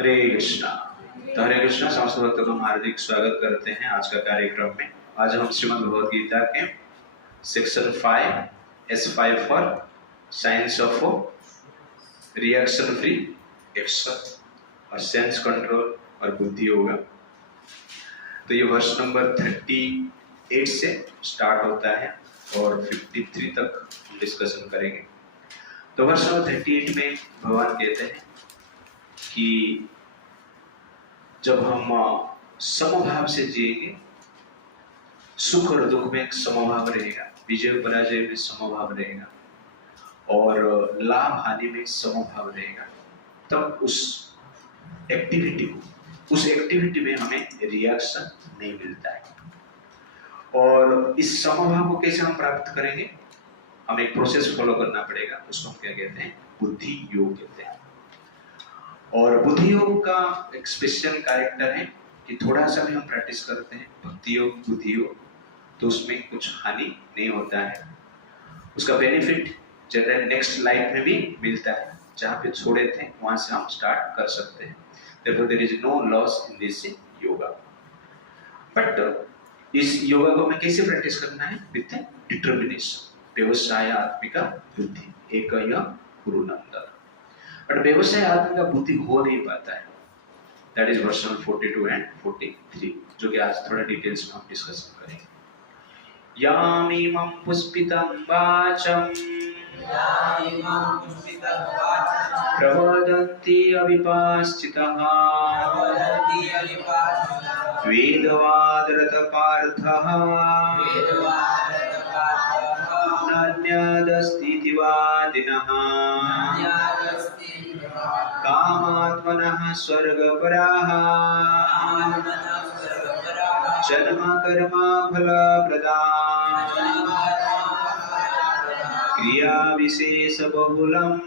हरे कृष्णा। तो हरे कृष्णा समस्त भक्तों को हम हार्दिक स्वागत करते हैं आज का कार्यक्रम में। आज हम श्रीमद् भगवद गीता के section 5 S5 for science of reaction free action और सेंस कंट्रोल और बुद्धि होगा। तो ये वर्ष नंबर 38 से स्टार्ट होता है और 53 तक हम डिस्कशन करेंगे। तो वर्ष नंबर 38 में भगवान कहते हैं कि जब हम समभाव से जिएंगे, सुख और दुख में एक समभाव रहेगा, विजय पराजय में समभाव रहेगा और लाभ हानि में समभाव रहेगा, तब उस एक्टिविटी में हमें रिएक्शन नहीं मिलता है। और इस समभाव को कैसे हम प्राप्त करेंगे? हमें एक प्रोसेस फॉलो करना पड़ेगा, उसको हम क्या कहते हैं? बुद्धि योग कहते हैं। और बुद्धि योग का एक स्पेशल कैरेक्टर है कि थोड़ा सा भी हम प्रैक्टिस करते हैं भक्ति योग बुद्धि योग, तो उसमें कुछ हानि नहीं होता है। उसका बेनिफिट जनरल नेक्स्ट लाइफ में भी मिलता है, जहाँ पे छोड़े थे वहां से हम स्टार्ट कर सकते हैं। Therefore, there is no loss in this yoga. But इस योगा को हमें कैसे प्रैक्टिस करना है? विथ डिटर्मिनेशन, व्यवसाय आत्मिका बुद्धि एक गुरु नंदन। बट व्यवसाय आत्मा का बुद्धि हो नहीं पाता है। दैट इज वर्ष 42 एंड 43, जो कि आज थोड़ा डिटेल्स में हम डिस्कशन करेंगे। यामिमं पुष्पितं वाचं प्रवदन्ति अविपाश्चितः वेदवादरत पार्थः नान्यदस्तीति वादिनः कामात्मनः स्वर्गपराः जन्म कर्म फलप्रदाः क्रिया विशेष बहुलम्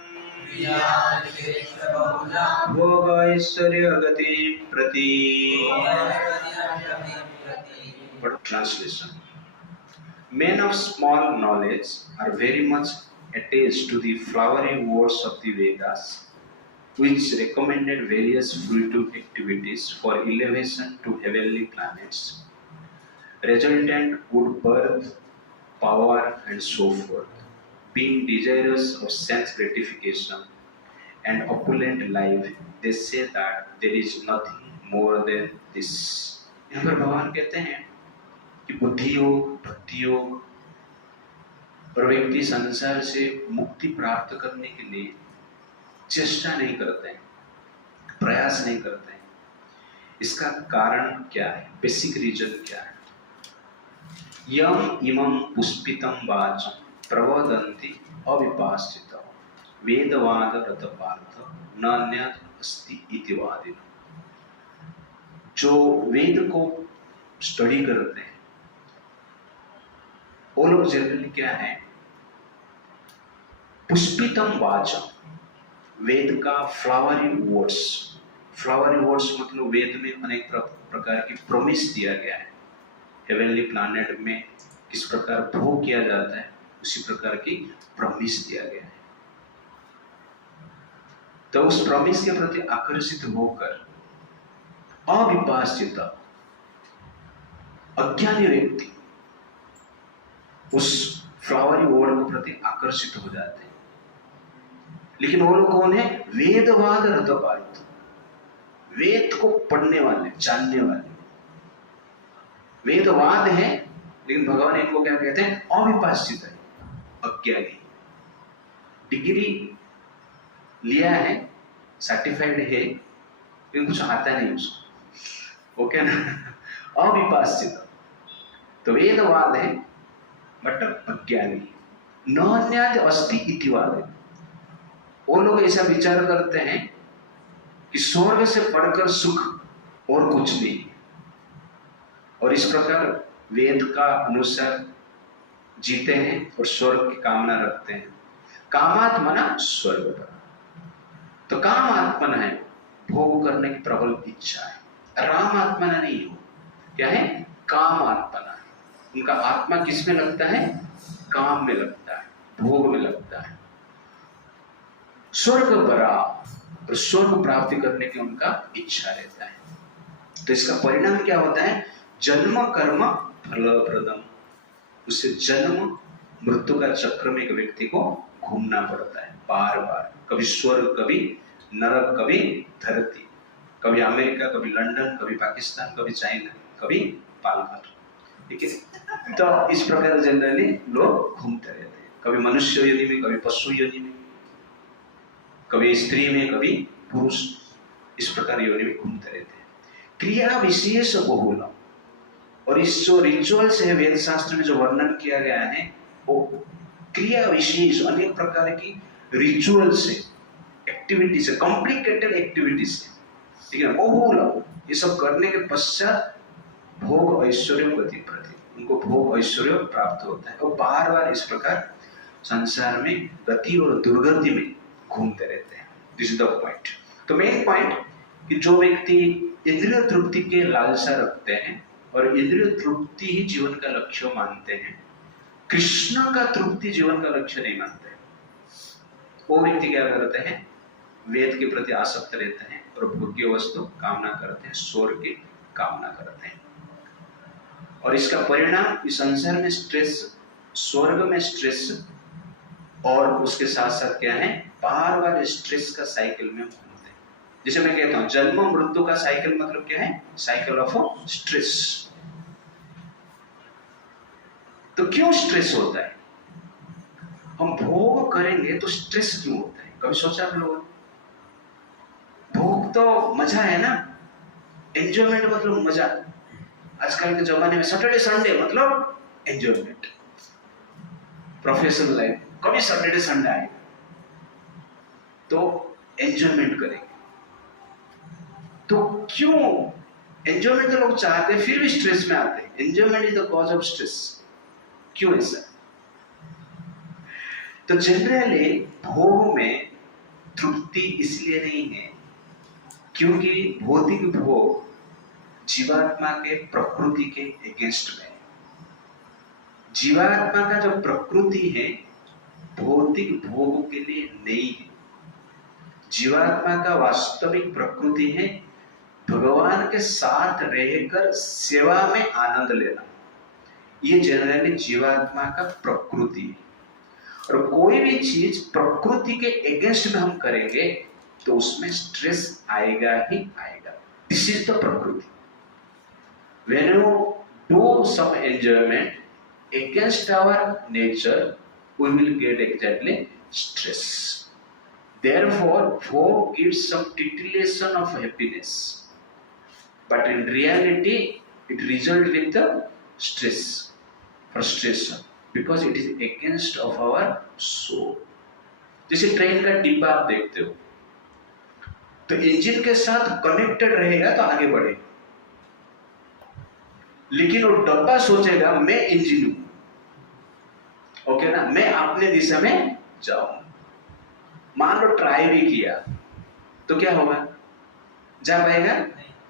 भोग ऐश्वर्य गति प्रति। Translation: Men of small knowledge are very much attached to the flowery words of the Vedas, which recommended various fruitive activities for elevation to heavenly planets, resultant good birth, power, and so forth. Being desirous of sense gratification and opulent life, they say that there is nothing more than this. यहाँ पर भगवान कहते हैं कि बुद्धि योग, भक्ति योग और व्यक्ति संसार से मुक्ति प्राप्त करने के लिए चेष्टा नहीं करते हैं, प्रयास नहीं करते हैं। इसका कारण क्या है? बेसिक रीजन क्या है? यम इमं पुष्पितं वाचं प्रवदन्ति अविपाश्चितः वेदवादरत पार्थ नान्यत् अस्ति इति वादिनः। जो वेद को स्टडी करते हैं वो लोग जनरली क्या है? पुष्पितं वाचं, वेद का फ्लावरी वर्ड्स मतलब वेद में अनेक प्रकार की प्रॉमिस दिया गया है। हेवनली प्लैनेट में किस प्रकार भोग किया जाता है, उसी प्रकार की प्रॉमिस दिया गया है। तो उस प्रॉमिस के प्रति आकर्षित होकर अविपाश्चित अज्ञानी व्यक्ति उस फ्लावरी वर्ड के प्रति आकर्षित हो जाते हैं। लेकिन वो लोग कौन है? वेदवाद रतपार्थ, वेद को पढ़ने वाले, जानने वाले। वेदवाद है, लेकिन भगवान इनको क्या कहते हैं? अविपाश्चित है, अज्ञानी। डिग्री लिया है, सर्टिफाइड है, लेकिन कुछ आता नहीं उसको, ओके ना? अविपाश्चित। तो वेदवाद है बट अज्ञानी। नान्यत् अस्ति इति वादिनः। वो लोग ऐसा विचार करते हैं कि स्वर्ग से बढ़कर सुख और कुछ नहीं, और इस प्रकार वेद का अनुसार जीते हैं और स्वर्ग की कामना रखते हैं। कामात्मना स्वर्ग पर। तो काम आत्मना है, भोग करने की प्रबल इच्छा है। राम आत्मना नहीं हो, क्या है? काम आत्मना है। उनका आत्मा किस में लगता है? काम में लगता है, भोग में लगता है। स्वर्ग परा, और स्वर्ग प्राप्ति करने की उनका इच्छा रहता है। तो इसका परिणाम क्या होता है? जन्म कर्म फलप्रदम। उससे जन्म मृत्यु का चक्र में एक व्यक्ति को घूमना पड़ता है बार बार, कभी स्वर्ग, कभी नरक, कभी धरती, कभी अमेरिका, कभी लंदन, कभी पाकिस्तान, कभी चाइना, कभी पालघर। ठीक है, तो इस प्रकार जनरली लोग घूमते रहते हैं, कभी मनुष्य योनि में, कभी पशु योनि में, कभी स्त्री में, कभी पुरुष, इस प्रकार योनि में घूमते रहते हैं। क्रिया विशेष बहुल, और इस जो रिचुअल्स है वेद शास्त्र में जो वर्णन किया गया है वो क्रिया विशेष अनेक प्रकार की रिचुअल्स है, एक्टिविटीज है, कॉम्प्लिकेटेड एक्टिविटीज है, ठीक है, बहुल। ये सब करने के पश्चात भोग ऐश्वर्य गति प्रति उनको भोग ऐश्वर्य प्राप्त होता है, और बार बार इस प्रकार संसार में गति और दुर्गति में घूमते रहते हैं। This is the point. तो मेन पॉइंट कि जो व्यक्ति इंद्रिय तृप्ति के लालसा रखते हैं और इंद्रिय तृप्ति ही जीवन का लक्ष्य मानते हैं, कृष्ण का तृप्ति जीवन का लक्ष्य नहीं मानते, वो व्यक्ति क्या करते हैं? वेद के प्रति आसक्त रहते हैं और भोग्य वस्तु कामना करते हैं, स्वर्ग की कामना करते हैं, और इसका परिणाम इस संसार में स्ट्रेस, स्वर्ग में स्ट्रेस, और उसके साथ साथ क्या है? बार बार स्ट्रेस का साइकिल में घूमते हैं। जैसे मैं कहता हूं जन्म मृत्यु का साइकिल मतलब क्या है? Cycle of stress. तो क्यों स्ट्रेस होता है? हम भोग करेंगे तो स्ट्रेस क्यों होता है? कभी सोचा आप लोगों ने? भोग तो मजा है ना, एंजॉयमेंट मतलब मजा। आजकल के जमाने में सैटरडे संडे मतलब एंजॉयमेंट, प्रोफेशनल लाइफ, कभी सैटरडे संडे आए तो एंजॉयमेंट करेंगे। तो क्यों एंजॉयमेंट तो लोग चाहते हैं, फिर भी स्ट्रेस में आते हैं। Enjoyment is the cause of stress. क्यों ऐसा? तो जनरली भोग में तृप्ति इसलिए नहीं है क्योंकि भौतिक भोग जीवात्मा के प्रकृति के अगेंस्ट में है। जीवात्मा का जो प्रकृति है भौतिक भोग के लिए नहीं है। जीवात्मा का वास्तविक प्रकृति है भगवान के साथ रहकर सेवा में आनंद लेना। ये जनरली जीवात्मा का प्रकृति है, और कोई भी चीज प्रकृति के अगेंस्ट में हम करेंगे तो उसमें स्ट्रेस आएगा ही आएगा। दिस इज द प्रकृति। When you do some enjoyment against our nature, we will get exactly stress. Therefore, vogue gives some titillation of happiness, but in reality, it results with the stress, frustration, because it is against of our soul. जैसे train का डिब्बा आप देखते हो, तो engine के साथ connected रहेगा तो आगे बढ़ेगा, लेकिन वो डब्बा सोचेगा मैं इंजन हूं, ओके ना, मैं अपने दिशा में जाऊं। मान लो ट्राई भी किया तो क्या होगा? जा पाएगा?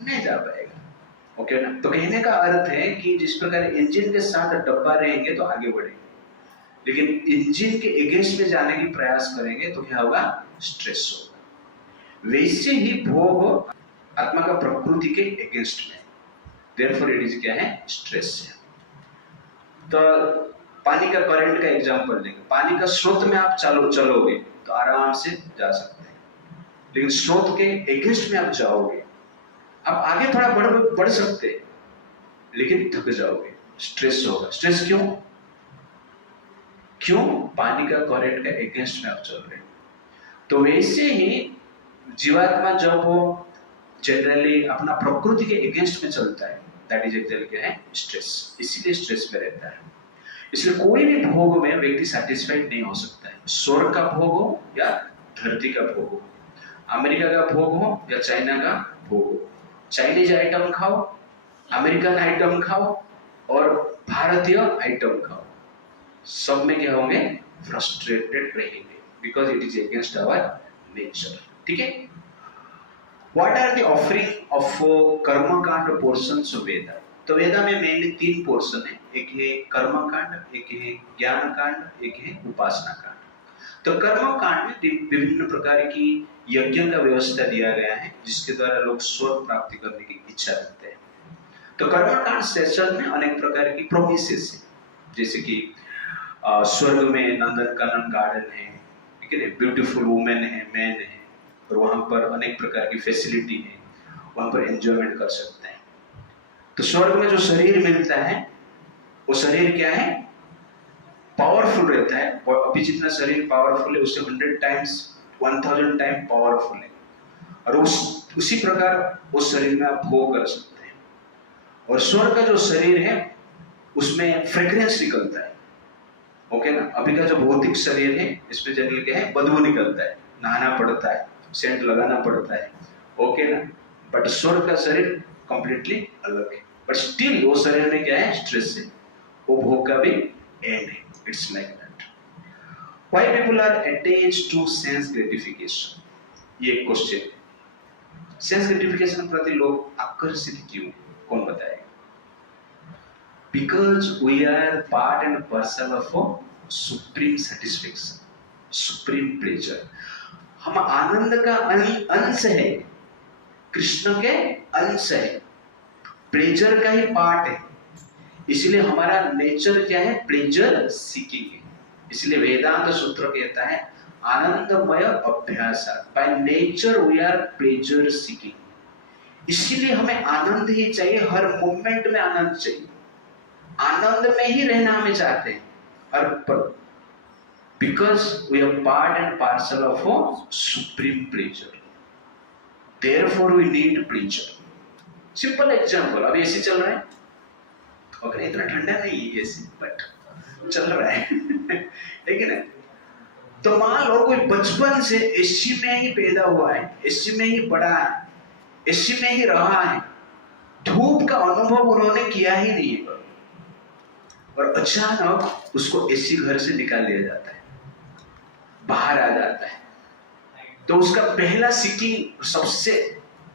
नहीं जा पाएगा, ओके ना। तो कहने का अर्थ है कि जिस प्रकार इंजन के साथ डब्बा रहेंगे तो आगे बढ़ेंगे, लेकिन इंजन के अगेंस्ट में जाने की प्रयास करेंगे तो क्या होगा? स्ट्रेस होगा। वैसे ही भोग आत्मा का प्रकृति के अगेंस्ट में, Therefore it is क्या है? स्ट्रेस है। तो पानी का करंट का एग्जांपल लेंगे। पानी का स्रोत में आप चलोगे तो आराम से जा सकते हैं, लेकिन स्रोत के अगेंस्ट में आप जाओगे, आप आगे थोड़ा बढ़ सकते हैं, लेकिन थक जाओगे, स्ट्रेस होगा। स्ट्रेस क्यों? पानी का करंट का अगेंस्ट में आप चल रहे हैं। तो वैसे ही जीवात्मा जब वो जनरली अपना प्रकृति के अगेंस्ट में चलता है, दैट इज एक्चुअली क्या है? स्ट्रेस। इसीलिए स्ट्रेस में रहता है। इसलिए कोई भी भोग में व्यक्ति सैटिस्फाइड नहीं हो सकता है। स्वर्ग का भोग हो या धरती का भोग हो, अमेरिका का भोग हो या चाइना का भोग हो, चाइनीज आइटम खाओ, अमेरिकन आइटम खाओ और भारतीय आइटम खाओ, सब में क्या होंगे? फ्रस्ट्रेटेड रहेंगे, because it is against our nature. ठीक है। What are the offering of कर्म कांड पोर्शंस ऑफ वेदा? तो वेदा में मेनली 3 पोर्शन है, एक है कर्म कांड, एक है ज्ञान कांड, एक है उपासना कांड। तो कर्म कांड में विभिन्न प्रकार की यज्ञ का व्यवस्था दिया गया है जिसके द्वारा लोग स्वर्ग प्राप्ति करने की इच्छा रखते हैं। तो कर्म कांड सेशन में अनेक प्रकार की प्रोमिसेस है, जैसे कि स्वर्ग में नंदनकानन गार्डन है, ठीक है, ब्यूटीफुल वुमेन है, मैन है, और वहां पर अनेक प्रकार की फैसिलिटी है, वहां पर एंजॉयमेंट कर सकते हैं। तो स्वर्ग में जो शरीर मिलता है वो शरीर क्या है, पावरफुल रहता है। अभी जितना शरीर पावरफुल है उससे 100 टाइम्स 1000 टाइम पावरफुल है, और उसी प्रकार उस शरीर में आप भोग कर सकते हैं। और स्वर्ग का जो शरीर है उसमें फ्रेग्रेंस निकलता है, ओके ना। अभी का जो भौतिक शरीर है इसमें जनरल क्या है, बदबू निकलता है, नहाना पड़ता है, सेंट लगाना पड़ता है, ओके ना। बट स्वर्ग का शरीर कंप्लीटली अलग है, बट स्टिल वो शरीर में क्या है, स्ट्रेस है, वो भोग का भी एंड है। It's like that. Why people are attached to sense gratification, ये एक क्वेश्चन है। सेंस ग्रेटिफिकेशन प्रति लोग आकर्षित क्यों, कौन बताएगा? Because we are part and parcel of a supreme satisfaction, supreme pleasure. हम आनंद का अंश है, कृष्ण के अंश है, प्लेजर का ही पार्ट है। इसलिए हमारा नेचर क्या है, प्लेजर सीकिंग है। इसलिए वेदांत सूत्र कहता है आनंदमय अभ्यास, by nature we are pleasure seeking. इसलिए हमें आनंद ही चाहिए, हर मोमेंट में आनंद चाहिए, आनंद में ही रहना हमें चाहते हैं। और because we are part and parcel of a supreme pleasure, therefore we need pleasure. Simple example, अभी एसी चल रहा है, ओके, इतना ठंडा नहीं है एसी, बट चल रहा है ठीक है ना। तो मान लो कोई बचपन से एसी में ही पैदा हुआ है, एसी में ही पढ़ा है, एसी में ही रहा है, धूप का अनुभव उन्होंने किया ही नहीं है, और अचानक उसको एसी घर से निकाल दिया जाता है, बाहर आ जाता है, तो उसका पहला सीकिंग, सबसे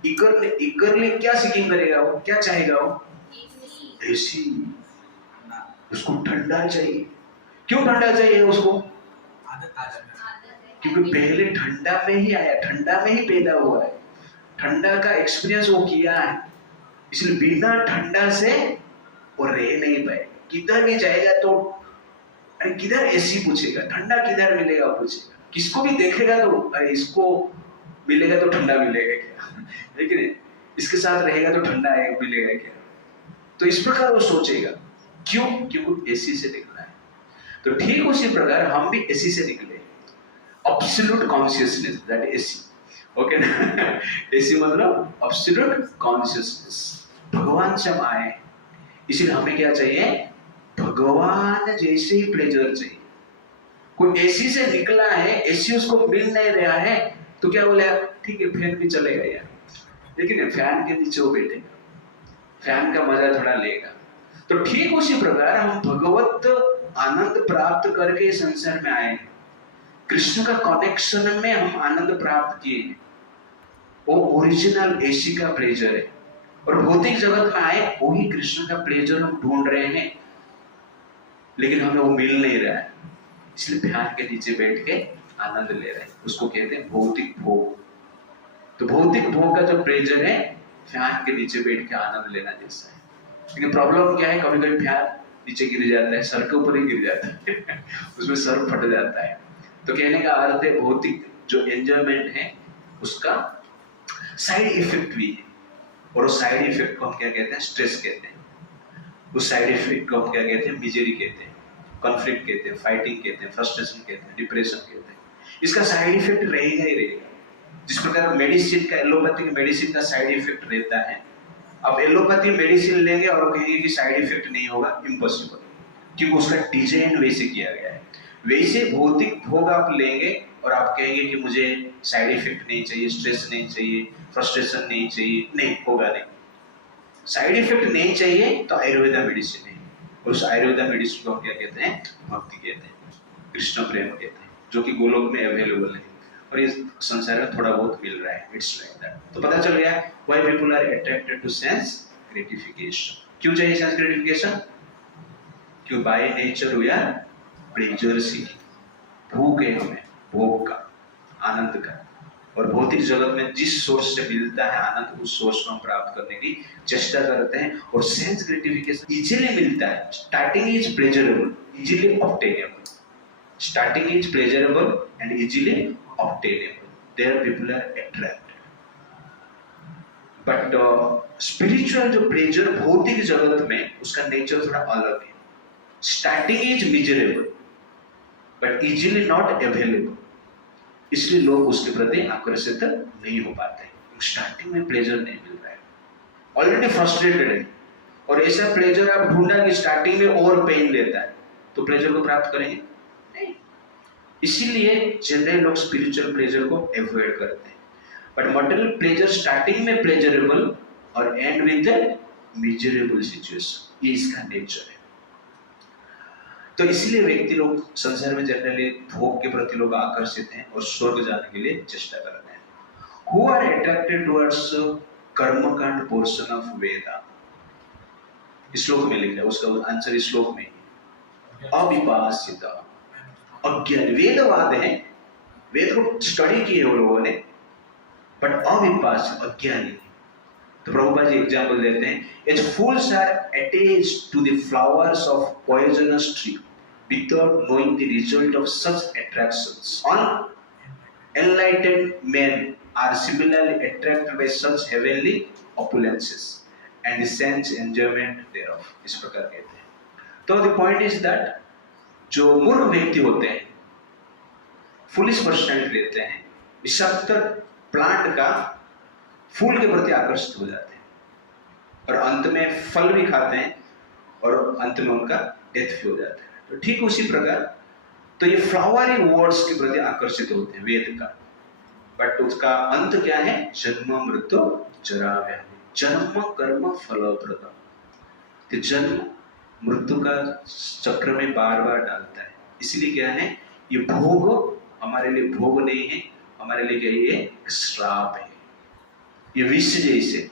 इगरली क्या सीकिंग करेगा वो, क्या चाहेगा वो, एसी। उसको ठंडा चाहिए। क्यों ठंडा चाहिए उसको? क्योंकि पहले ठंडा में ही आया, ठंडा में ही पैदा हुआ है, ठंडा का एक्सपीरियंस वो किया है, इसलिए बिना ठंडा से वो रह नहीं पाएगा। किधर भी जाएगा तो अरे किधर एसी पूछेगा, ठंडा किधर मिलेगा पूछेगा, किसको भी देखेगा तो अरे इसको मिलेगा तो ठंडा मिलेगा क्या, लेकिन इसके साथ रहेगा तो ठंडा मिलेगा क्या, तो इस प्रकार वो सोचेगा। क्यों? क्योंकि एसी से निकला है। तो ठीक उसी प्रकार हम भी एसी से निकले, absolute consciousness, that AC, okay ना एसी मतलब एब्सोल्यूट कॉन्शियसनेस, भगवान से हम आए, इसलिए हमें क्या चाहिए, भगवान जैसे ही प्लेजर चाहिए। कोई एसी से निकला है, एसी उसको मिल नहीं रहा है, तो क्या बोले, ठीक है फैन भी चलेगा यार, लेकिन फैन के नीचे वो बैठेगा, फैन का मजा थोड़ा लेगा। तो ठीक उसी प्रकार हम भगवत आनंद प्राप्त करके संसार में आए हैं, कृष्ण का कनेक्शन में हम आनंद प्राप्त किए हैं, वो ओरिजिनल एसी का प्लेजर है, और भौतिक जगत में आए वही कृष्ण का प्लेजर हम ढूंढ रहे हैं, लेकिन हमें वो मिल नहीं रहा है, इसलिए फैन के नीचे बैठ के आनंद ले रहे हैं, उसको कहते हैं भौतिक भोग। तो भौतिक भोग का जो प्लेजर है फैन के नीचे बैठ के आनंद लेना जैसा है। लेकिन प्रॉब्लम क्या है, कभी कभी फैन नीचे गिर जाता है, सर के ऊपर ही गिर जाता है उसमें सर फट जाता है। तो कहने का अर्थ है भौतिक जो एंजॉयमेंट है उसका साइड इफेक्ट भी है, और उस साइड इफेक्ट को हम क्या कहते हैं, स्ट्रेस कहते हैं। उस साइड इफेक्ट को हम क्या कहते हैं, मिजरी कहते हैं, कॉन्फ्लिक्ट कहते हैं, फाइटिंग कहते हैं, फ्रस्ट्रेशन कहते हैं, डिप्रेशन कहते हैं। इसका साइड इफेक्ट रहेगा ही रहेगा। जिस प्रकार मेडिसिन का, एलोपैथिक मेडिसिन का साइड इफेक्ट रहता है, अब एलोपैथी मेडिसिन लेंगे और कहेंगे कि साइड इफेक्ट नहीं होगा, इम्पॉसिबल, क्योंकि उसका डिजाइन वैसे किया गया है। वैसे भौतिक भोग आप लेंगे और आप कहेंगे कि मुझे साइड इफेक्ट नहीं चाहिए, स्ट्रेस नहीं चाहिए, फ्रस्ट्रेशन नहीं चाहिए, नहीं होगा नहीं। साइड इफेक्ट नहीं चाहिए तो आयुर्वेदा मेडिसिन है, और उस आयुर्वेदा मेडिसिन को हम क्या कहते हैं, भक्ति कहते हैं, कृष्ण प्रेम कहते हैं, जो कि गोलोक में अवेलेबल है और इस संसार में थोड़ा बहुत मिल रहा है। It's like that. तो पता चल गया why people are attracted to sense gratification. क्यों चाहिए सेंस ग्रेटिफिकेशन? क्यों by nature we are pleasure seeking, भूख है हमें, भोग का, आनंद का। और भौतिक जगत में जिस सोर्स से मिलता है आनंद, उस सोर्स को हम प्राप्त करने की चेष्टा करते हैं। और सेंस ग्रेटिफिकेशन इजीली मिलता है। Starting is pleasurable, easily obtainable. Starting is pleasurable and easily obtainable, there people are attracted. But spiritual जो प्लेजर भौतिक जगत में, उसका नेचर थोड़ा अलग है। Starting is miserable but easily not available, इसलिए लोग उसके प्रति आकर्षित नहीं हो पाते। स्टार्टिंग में प्लेजर नहीं मिल रहा है, ऑलरेडी फ्रस्ट्रेटेड है, और ऐसा प्लेजर आप ढूंढा कि स्टार्टिंग में और पेन देता है, तो प्लेजर को प्राप्त करेंगे नहीं। इसीलिए जनरल लोग स्पिरिचुअल प्लेजर को अवॉइड करते हैं। बट मटेरियल प्लेजर स्टार्टिंग में प्लेजरेबल और एंड विद मिजरेबल सिचुएशन, ये इसका नेचर है। तो इसलिए व्यक्ति लोग संसार में जनरली भोग के प्रति लोग आकर्षित हैं और स्वर्ग जाने के लिए चेष्टा करते हैं। Who are attracted towards कर्मकांड पोर्शन ऑफ वेदा? श्लोक में लिखा है, उसका आंसर इस श्लोक में अविपासिता, अज्ञान। वेदवाद है, वेद को स्टडी किए वो लोगों ने, बट अविपासित, अज्ञानी। तो प्रभुपाद जी एग्जाम्पल देते हैं, as fools are attached to the flowers of poisonous tree without knowing the result of such attractions. Unenlightened men are similarly attracted by such heavenly opulences and sense enjoyment thereof. इस प्रकार कहते हैं। तो the point is that जो मूर्ख व्यक्ति होते हैं, फुलिश पर्सनैलिटी लेते हैं, विषाक्त प्लांट का फूल के प्रति आकर्षित हो जाते हैं और अंत में फल भी खाते हैं और अंत में उनका डेथ भी हो जाता है। तो ठीक उसी प्रकार तो ये फ्लावरी वर्ड्स के प्रति आकर्षित होते हैं वेद का, बट उसका अंत क्या है? जन्म मृत्यु जरा व्याधि, जन्म कर्म फलप्रद। तो जन्म मृत्यु का चक्र में बार बार डालता है। इसलिए क्या है, ये भोग हमारे लिए भोग नहीं है, हमारे लिए क्या, ये श्राप है, ये विष जैसे।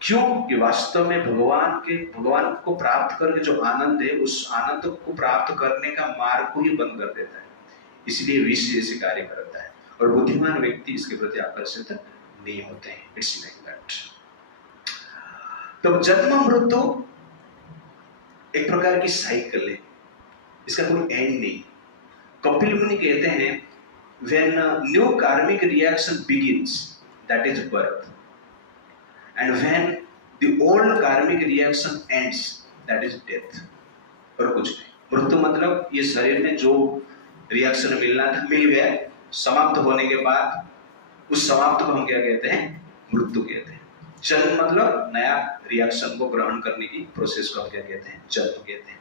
क्यों? कि वास्तव में भगवान को प्राप्त करके जो आनंद है, उस आनंद को प्राप्त करने का मार्ग को ही बंद कर देता है। इसलिए विष जैसे कार्य करता है और बुद्धिमान व्यक्ति इसके प्रति आकर्षित नहीं होते हैं। It's like that. तो जन्म मृत्यु एक प्रकार की साइकिल है, इसका कोई एंड नहीं। कपिल मुनि कहते हैं, when new karmic reaction begins, that is birth, and when the old karmic reaction ends, that is death। और कुछ नहीं। मृत्यु मतलब ये शरीर में जो रिएक्शन मिलना था मिल गया, समाप्त होने के बाद उस समाप्त को हम क्या कहते हैं? मृत्यु कहते हैं। जन्म मतलब नया रिएक्शन को ग्रहण करने की प्रोसेस को हम क्या कहते हैं? जन्म कहते हैं।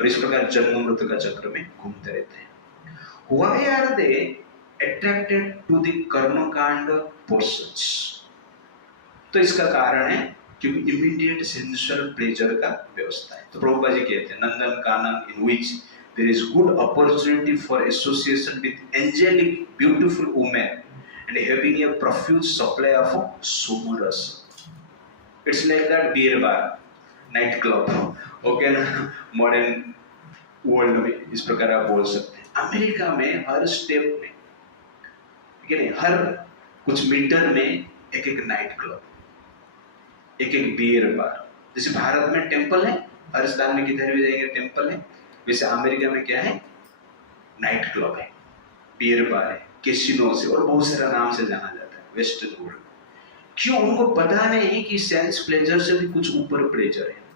और इस प्रकार जन्म मृत्यु का चक्र में घूमते रहते हैं। Why are they attracted to the कर्मकांड portions? तो इसका कारण है क्योंकि इमीडिएट सेंसुअल प्लेजर का व्यवस्था है। तो प्रभुपाद जी कहते हैं, Nandan Kanan in which there is good opportunity for association with angelic beautiful women and having a profuse supply of somaras. It's like that beer bar, night club, okay ना, मॉडर्न वर्ल्ड में इस प्रकार आप बोल सकते हैं। अमेरिका में हर स्टेप में, ठीक है, हर कुछ मीटर में एक एक नाइट क्लब, एक एक बियर बार। जैसे भारत में टेंपल है, हर स्थान में किधर भी जाएंगे टेंपल है, वैसे अमेरिका में क्या है? नाइट क्लब है, बियर बार है, कैसीनो से और बहुत सारा नाम से जाना जाता है वेस्टर्न वर्ल्ड। क्यों? उनको पता नहीं कि सेंस प्लेजर से भी कुछ ऊपर प्लेजर है।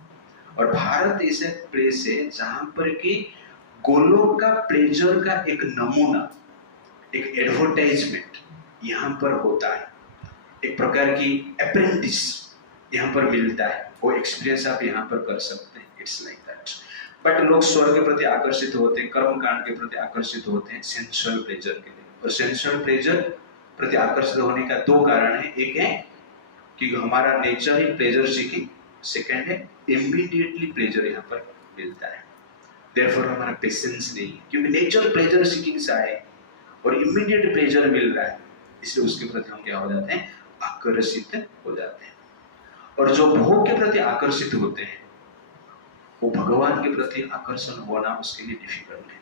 और भारत ऐसा प्लेस है जहां पर कि गोलोक का प्लेजर का एक नमूना, एक एडवर्टाइजमेंट यहाँ पर होता है, एक प्रकार की अप्रेंटिस यहाँ पर मिलता है। वो एक्सपीरियंस आप यहाँ पर कर सकते हैं। It's like that. बट लोग स्वर्ग के प्रति आकर्षित होते हैं, कर्म कांड के प्रति आकर्षित होते हैं सेंसुअल प्लेजर के लिए। और सेंसुअल प्लेजर प्रति आकर्षित होने का दो कारण है। एक है कि हमारा नेचर ही प्लेजर सीकिंग, सेकेंड है इमीडिएटली प्लेजर यहाँ पर मिलता है। देयरफॉर हमारा पेशेंस नहीं, क्योंकि नेचर प्लेजर सीकिंग सा है और इमीडिएट प्लेजर मिल रहा है, इसलिए उसके प्रति हम क्या हो जाते हैं? आकर्षित हो जाते हैं। और जो भोग के प्रति आकर्षित होते हैं, वो भगवान के प्रति आकर्षण होना उसके लिए डिफिकल्ट है।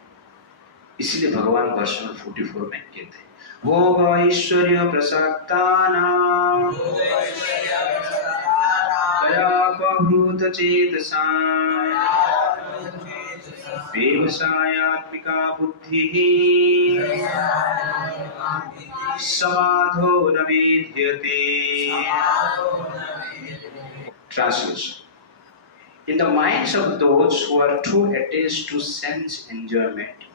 इसलिए भगवान वर्ष नंबर 44 में कहते हैं भोग ऐश्वर्य प्रसक्तानां तयापहृत चेतसां व्यवसायात्मिका बुद्धिः समाधो न विद्यते. Translation. In the minds of those who are too attached to sense enjoyment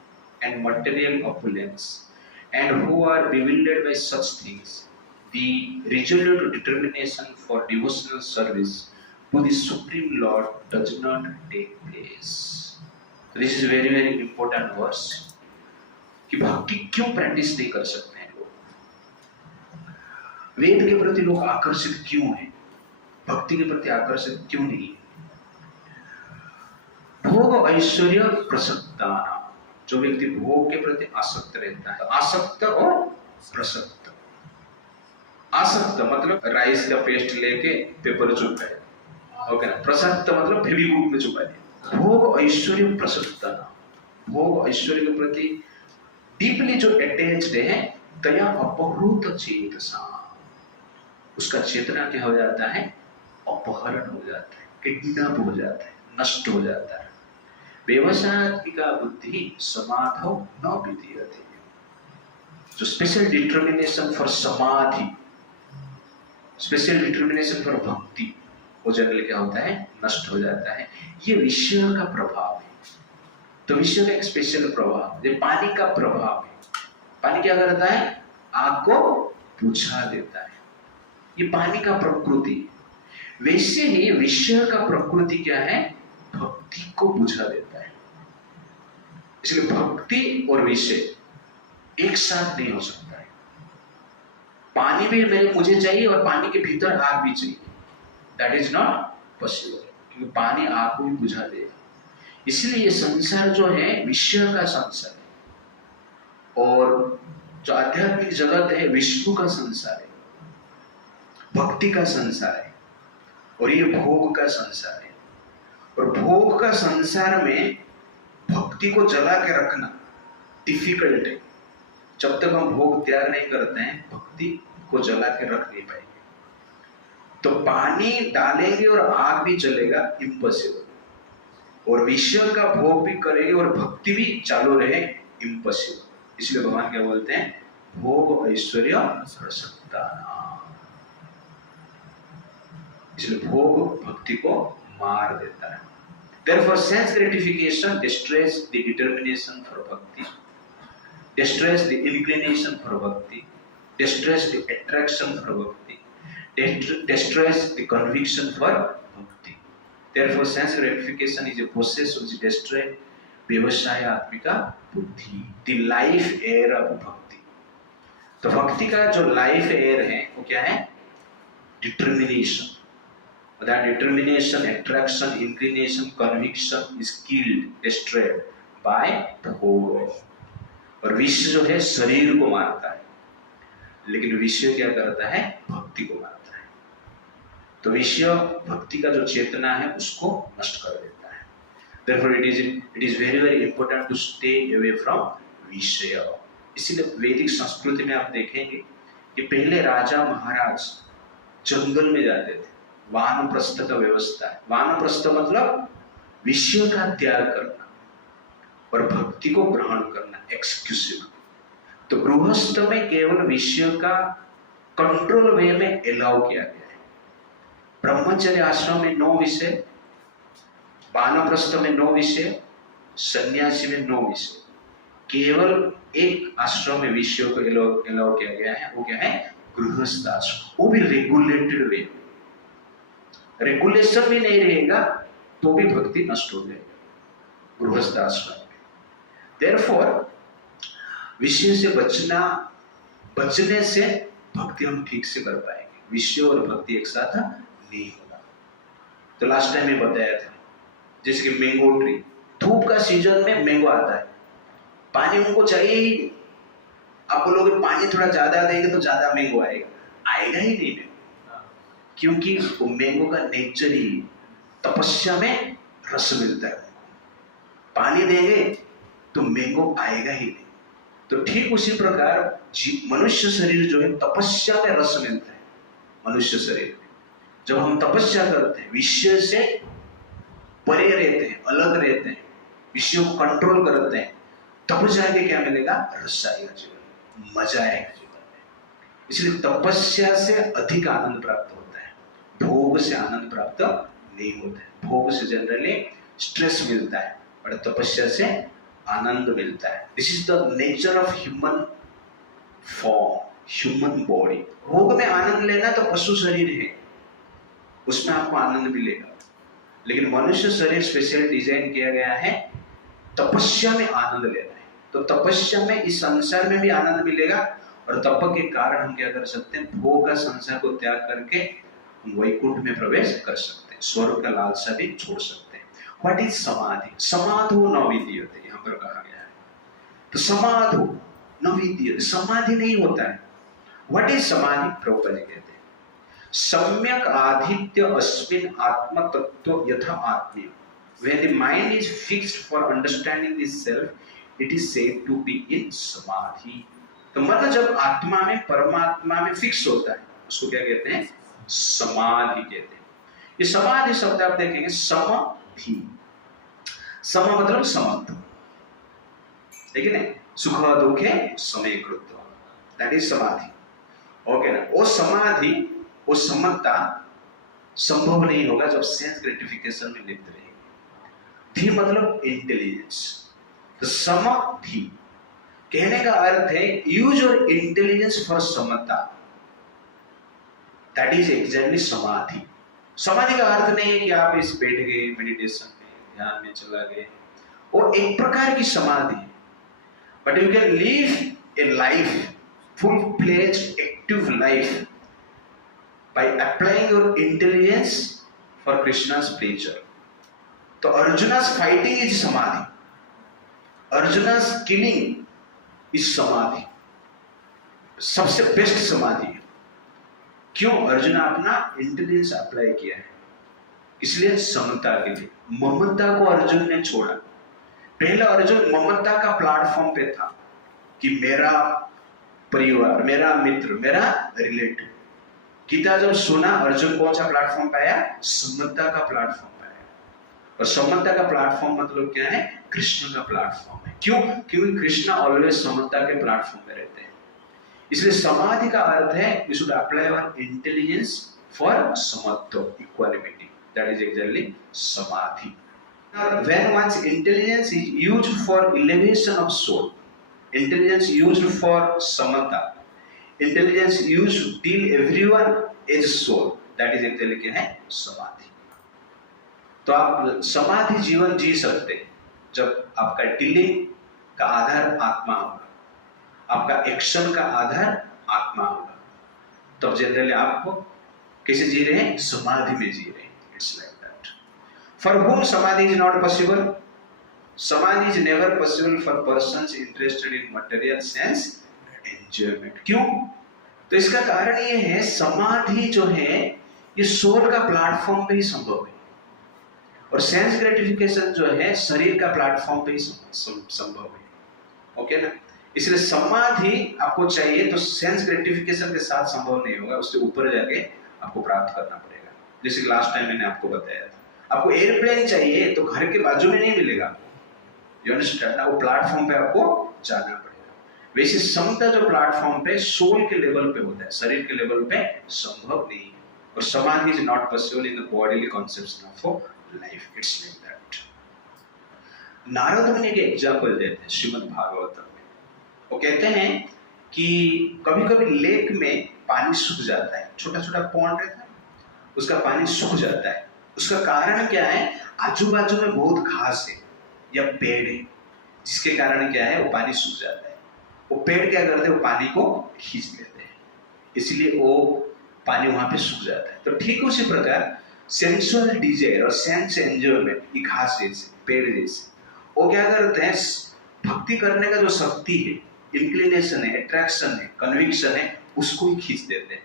and material opulence, and who are bewildered by such things, the resolute determination for devotional service to the Supreme Lord does not take place. This is very very important verse. कि भक्ति क्यों practice नहीं कर सकते हैं लोग? वेद के प्रति लोग आकर्षित क्यों हैं? भक्ति के प्रति आकर्षित क्यों नहीं? भोग ऐश्वर्य प्रसक्ता, जो व्यक्ति भोग के प्रति आसक्त रहता है, आसक्त और प्रसक्त. आसक्त मतलब राइस का पेस्ट लेके पेपर चुप है, ओके ना. प्रसक्त मतलब फेविक्विक में चुपा है. भोग ऐश्वर्य प्रसक्ता, भोग ऐश्वर्य के प्रति डीपली जो अटैच्ड है, तया अपहृत चेतसा, उसका चेतना क्या हो जाता है? अपहरण हो जाता है, किडनैप हो जाता है, नष्ट हो जाता है. व्यवसायात्मिका बुद्धि समाधौ न विद्यते. जो स्पेशल डिटर्मिनेशन फॉर समाधि, स्पेशल डिटर्मिनेशन फॉर भक्ति, वो जनरली क्या होता है? नष्ट हो जाता है. ये विषय का प्रभाव है. तो विषय का एक स्पेशल प्रभाव, ये पानी का प्रभाव है. पानी क्या करता है? आग को बुझा देता है. ये पानी का प्रकृति. वैसे ही विषय का प्रकृति क्या है? भक्ति को बुझा देता है. इसलिए भक्ति और विषय एक साथ नहीं हो सकता है. पानी भी मुझे चाहिए और पानी के भीतर आग भी चाहिए. दैट इज नॉट पॉसिबल, क्योंकि पानी आग को भी बुझा देगा. इसलिए ये संसार जो है विषय का संसार है, और जो आध्यात्मिक जगत है विष्णु का संसार है, भक्ति का संसार है, और ये भोग का संसार है. और भोग का संसार में भक्ति को जला के रखना डिफिकल्ट है. जब तक हम भोग त्याग नहीं करते हैं, भक्ति को जला के रख नहीं पाएंगे. तो पानी डालेंगे और आग भी जलेगा, इम्पॉसिबल. और विषय का भोग भी करेंगे और भक्ति भी चालू रहे, इम्पॉसिबल. इसलिए भगवान क्या बोलते हैं? भोग ऐश्वर्य प्रसक्ता. इसलिए भोग भक्ति को मार देता है. Therefore, sense gratification destroys the determination for bhakti, destroys the inclination for bhakti, destroys the attraction for bhakti, destroys the conviction for bhakti. Therefore, sense gratification is a process which destroys व्यवसायात्मिका बुद्धि, the life air of bhakti. तो भक्ति का जो life air है वो क्या है? Determination. That determination, attraction, inclination, conviction is killed, destroyed by the whole. और विषय जो है शरीर को मारता है, लेकिन विषय क्या करता है? भक्ति को मारता है. तो विषय भक्ति का जो चेतना है उसको नष्ट कर देता है. Therefore, it is very very important to stay away from विषय. इसीलिए वैदिक संस्कृति में आप देखेंगे कि पहले राजा महाराज जंगल में जाते थे. वानप्रस्थ का व्यवस्था है. वानप्रस्थ मतलब विषय का त्याग करना और भक्ति को ग्रहण करना, एक्सक्लूसिव. तो गृहस्थ में केवल विषय का कंट्रोल वे में अलाउ किया गया है. ब्रह्मचर्य आश्रम में 9 विषय, वानप्रस्थ में 9 विषय, सन्यासी में 9 विषय. केवल एक आश्रम में विषयों को अलाउ किया गया है, वो क्या है? गृहस्थ आश्रम. वो भी रेगुलेटेड वे. रेगुलेशन भी नहीं रहेगा तो भी भक्ति नष्ट हो जाएगी गृहस्थ आश्रम में. Therefore, विषय से बचने से भक्ति हम ठीक से कर पाएंगे. विषय और भक्ति एक साथ नहीं होगा. तो लास्ट टाइम में बताया था, जैसे कि मैंगो ट्री, धूप का सीजन में मैंगो आता है, पानी उनको चाहिए ही नहीं. आप बोलोगे पानी थोड़ा ज्यादा देंगे तो ज्यादा मैंगो आएगा, आएगा ही नहीं. क्योंकि वो मैंगो का नेचर ही तपस्या में रस मिलता है. पानी देंगे तो मैंगो आएगा ही नहीं। तो ठीक उसी प्रकार मनुष्य शरीर जो है तपस्या में रस मिलता है। मनुष्य शरीर में जब हम तपस्या करते हैं, विषय से परे रहते हैं, अलग रहते हैं, विषयों को कंट्रोल करते हैं, तब जाके क्या मिलेगा? रस आएगा जीवन में, मजा आएगा जीवन में। इसलिए तपस्या से अधिक आनंद प्राप्त होता है, भोग से आनंद प्राप्त नहीं होता है। भोग से जनरली स्ट्रेस मिलता है, और तपस्या से आनंद मिलता है। This is the nature of human form, human body. भोग में आनंद लेना तो पशु शरीर है, उसमें आपको आनंद मिलेगा, लेकिन मनुष्य शरीर स्पेशल डिजाइन किया गया है तपस्या में आनंद लेना है। तो तपस्या में इस संसार में भी आनंद मिलेगा, और तप के कारण हम क्या कर सकते हैं? भोग का संसार को त्याग करके हम वैकुंठ में प्रवेश कर सकते हैं, स्वर्ग का लालसा भी छोड़ सकते हैं। व्हाट इज समाधि? समाधो न विद्यते, यहाँ पर कहा गया है। तो समाधो न विद्यते, समाधि नहीं होता है। व्हाट इज समाधि? प्रभुपाद जी कहते हैं सम्यक आधित्य अस्मिन् आत्म तत्व यथा आत्मीय। When the mind is fixed for understanding the self, it is said to be in samadhi. तो मन जब आत्मा में, परमात्मा में फिक्स होता है, उसको क्या कहते हैं? समाधि कहते हैं। ये समाधि शब्द आप देखेंगे, समाधि, सम मतलब समत्व, ठीक है ना? सुख दुखे समय कृत्व, दैट इज समाधि। ओके ना? वो समाधि, वो समता संभव नहीं होगा जब सेंस ग्रेटिफिकेशन में लिप्त रहेगी। धी मतलब इंटेलिजेंस। तो समाधि कहने का अर्थ है यूज योर इंटेलिजेंस फॉर समता, दैट इज एग्जैक्टली समाधि। समाधि का अर्थ नहीं है कि आप इस बैठ गए मेडिटेशन में, ध्यान में चला गए, वो एक प्रकार की समाधि है, but you can live A life, full fledged active life by applying your intelligence for Krishna's pleasure. तो Arjuna's fighting is samadhi, Arjuna's killing is samadhi, सबसे बेस्ट समाधि है। क्यों? अर्जुन अपना इंटेलिजेंस अप्लाई किया है, इसलिए समता के लिए। ममता को अर्जुन ने छोड़ा। पहले अर्जुन ममता का प्लेटफॉर्म पे था कि मेरा परिवार, मेरा मित्र, मेरा रिलेटिव। गीता जब सुना, अर्जुन कौन सा प्लेटफॉर्म पाया? समता का प्लेटफॉर्म पाया। और समता का प्लेटफॉर्म मतलब क्या है? कृष्ण का प्लेटफॉर्म है। क्यों? क्योंकि कृष्ण ऑलवेज समता के प्लेटफॉर्म पे रहते हैं। इसलिए समाधि का अर्थ है we should apply our intelligence for समत्व, इक्वालिटी, दैट इज एक्चुअली समाधि। When one's intelligence is used for elevation of soul, intelligence used for samatha, intelligence use to deal everyone as soul, that is actually क्या है? समाधि। तो आप समाधि जीवन जी सकते हैं जब आपका डीलिंग का आधार आत्मा होगा, आपका एक्शन का आधार आत्मा होगा, तब जनरली आपको कैसे जी रहे हैं? समाधि में जी रहे हैं। It's like that. For whom समाधि इज नॉट पॉसिबल? समाधि is never possible for persons interested in material sense enjoyment. क्यों? तो इसका कारण ये है, समाधि जो है ये सोल का प्लेटफॉर्म पे ही संभव है, और सेंस ग्रेटिफिकेशन जो है शरीर का प्लेटफॉर्म पे ही संभव है। ओके ना? इसलिए समाधि आपको चाहिए तो सेंस ग्रेटिफिकेशन के साथ संभव नहीं होगा, उससे ऊपर जाके आपको प्राप्त करना पड़ेगा। जैसे लास्ट टाइम मैंने आपको बताया था, आपको एयरप्लेन चाहिए तो घर के बाजू में नहीं मिलेगा, यू अंडरस्टैंड? वो प्लेटफॉर्म पे आपको जाना पड़ेगा। वैसे समता जो प्लेटफॉर्म पे सोल के लेवल पे होता है, शरीर के लेवल पे संभव नहीं है। और समाधि is not possible in the bodily conception of life. It's like that. Narad मुनि के एग्जांपल देते हैं श्रीमद् भागवतम में। वो कहते हैं कि कभी कभी लेक में पानी सूख जाता है, छोटा छोटा पॉन्ड रहता है, उसका पानी सूख जाता है। उसका कारण क्या है? आजू बाजू में बहुत घास है या पेड़ है, जिसके कारण क्या है? वो पानी सूख जाता है। वो पेड़ क्या करते हैं? वो पानी को खींच लेते हैं, इसलिए वो पानी वहां पे सूख जाता है। तो ठीक उसी प्रकार सेंसुअल डिजायर और सेंस एंजॉयमेंट, ये घास जैसे, पेड़ जैसे, वो क्या करते हैं? भक्ति करने का जो शक्ति है, इंक्लिनेशन है, अट्रैक्शन है, कन्विक्शन है, उसको ही खींच देते हैं।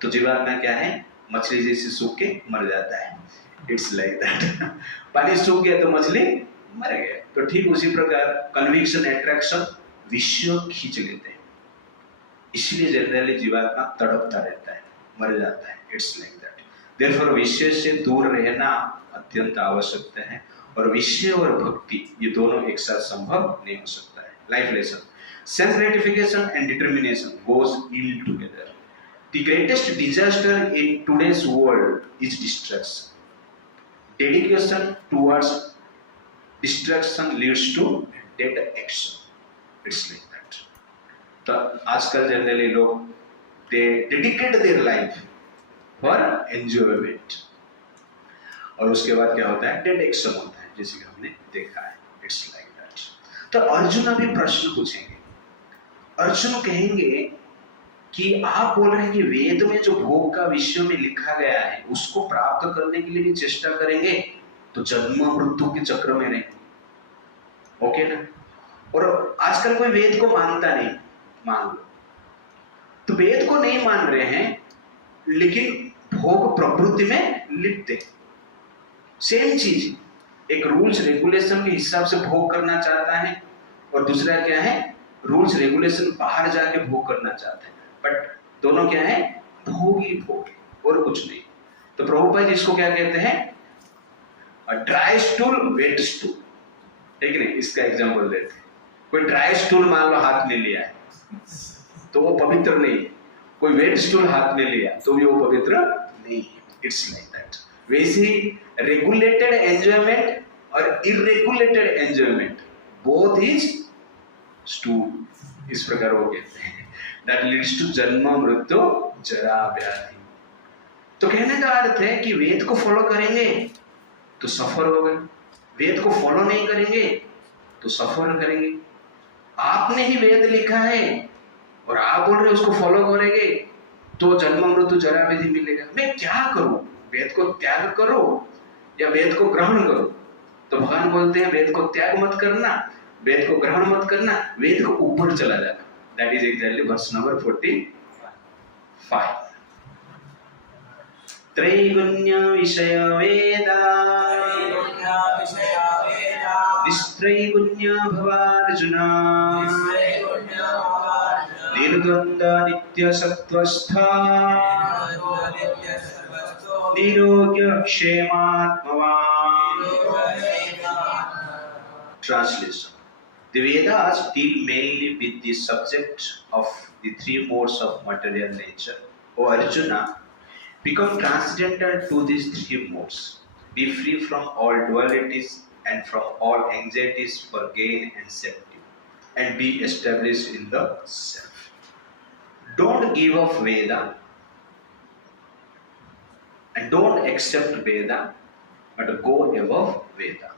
तो जीवात्मा क्या है? मछली जैसे सूख के मर जाता है। It's like that. पानी सूख गया तो मछली मर गए। तो ठीक उसी प्रकार कन्विक्शन अट्रैक्शन विषय खींच लेते हैं, इसलिए जनरली जीवात्मा तड़पता रहता है, मर जाता है। It's like that. देयरफॉर विषय से दूर रहना अत्यंत आवश्यक है, और विषय और भक्ति ये दोनों एक साथ संभव नहीं हो सकता है। Life lesson, self gratification and determination goes ill together. The greatest disaster in today's world is distraction. Dedication towards distraction leads to dead action. It's like that. तो आजकल जनरली लोग they dedicate their life for enjoyment, और उसके बाद क्या होता है, dead action होता है, जैसे कि हमने देखा है। It's like that. तो अर्जुन अभी प्रश्न पूछेंगे। अर्जुन कहेंगे कि आप बोल रहे हैं कि वेद में जो भोग का विषय में लिखा गया है उसको प्राप्त करने के लिए भी चेष्टा करेंगे तो जन्म मृत्यु के चक्र में नहीं, ओके ना। और आजकल कोई वेद को मानता नहीं, मान लो, तो वेद को नहीं मान रहे हैं लेकिन भोग प्रवृत्ति में लिपते। सेम चीज, एक रूल्स रेगुलेशन के हिसाब से भोग करना चाहता है, और दूसरा क्या है, रूल्स रेगुलेशन बाहर जाके भोग करना चाहते हैं। बट दोनों क्या है, भोग ही भोग है और कुछ नहीं। तो प्रभुपाद इसको क्या कहते हैं, ड्राई स्टूल वेट स्टूल, ठीक है। इसका एग्जांपल देते हैं। कोई ड्राई स्टूल मान लो हाथ में लिया है तो वो पवित्र नहीं है, कोई वेट स्टूल हाथ में लिया तो भी वो पवित्र नहीं है। It's like that. वैसे ही रेगुलेटेड एंजॉयमेंट और इरेगुलेटेड एंजॉयमेंट बोथ इज स्टूल, इस प्रकार वो कहते हैं। दैट लीड्स टू जन्म मृत्यु जरा व्याधि। तो कहने का अर्थ है कि वेद को फॉलो करेंगे तो सफर हो गए, वेद को फॉलो नहीं करेंगे तो सफर करेंगे। आपने ही वेद लिखा है और आप बोल रहे उसको फॉलो करेंगे तो जन्म मृत्यु जरा व्याधि मिलेगा। मैं क्या करूं, वेद को त्याग करो या वेद को ग्रहण करो? तो भगवान बोलते हैं वेद को त्याग मत करना, वेद को ग्रहण मत करना, वेद को ऊपर चला जाना। That is exactly verse number 45। त्रैगुण्य विषय वेदा निस्त्रैगुण्य भवार्जुन निर्द्वंद नित्य सत्वस्था निरोग्य क्षेमात्मवान्। Translation: The Vedas deal mainly with the subject of the three modes of material nature. O Arjuna, become transcendental to these three modes. Be free from all dualities and from all anxieties for gain and safety, and be established in the self. Don't give up Veda and don't accept Veda, but go above Veda.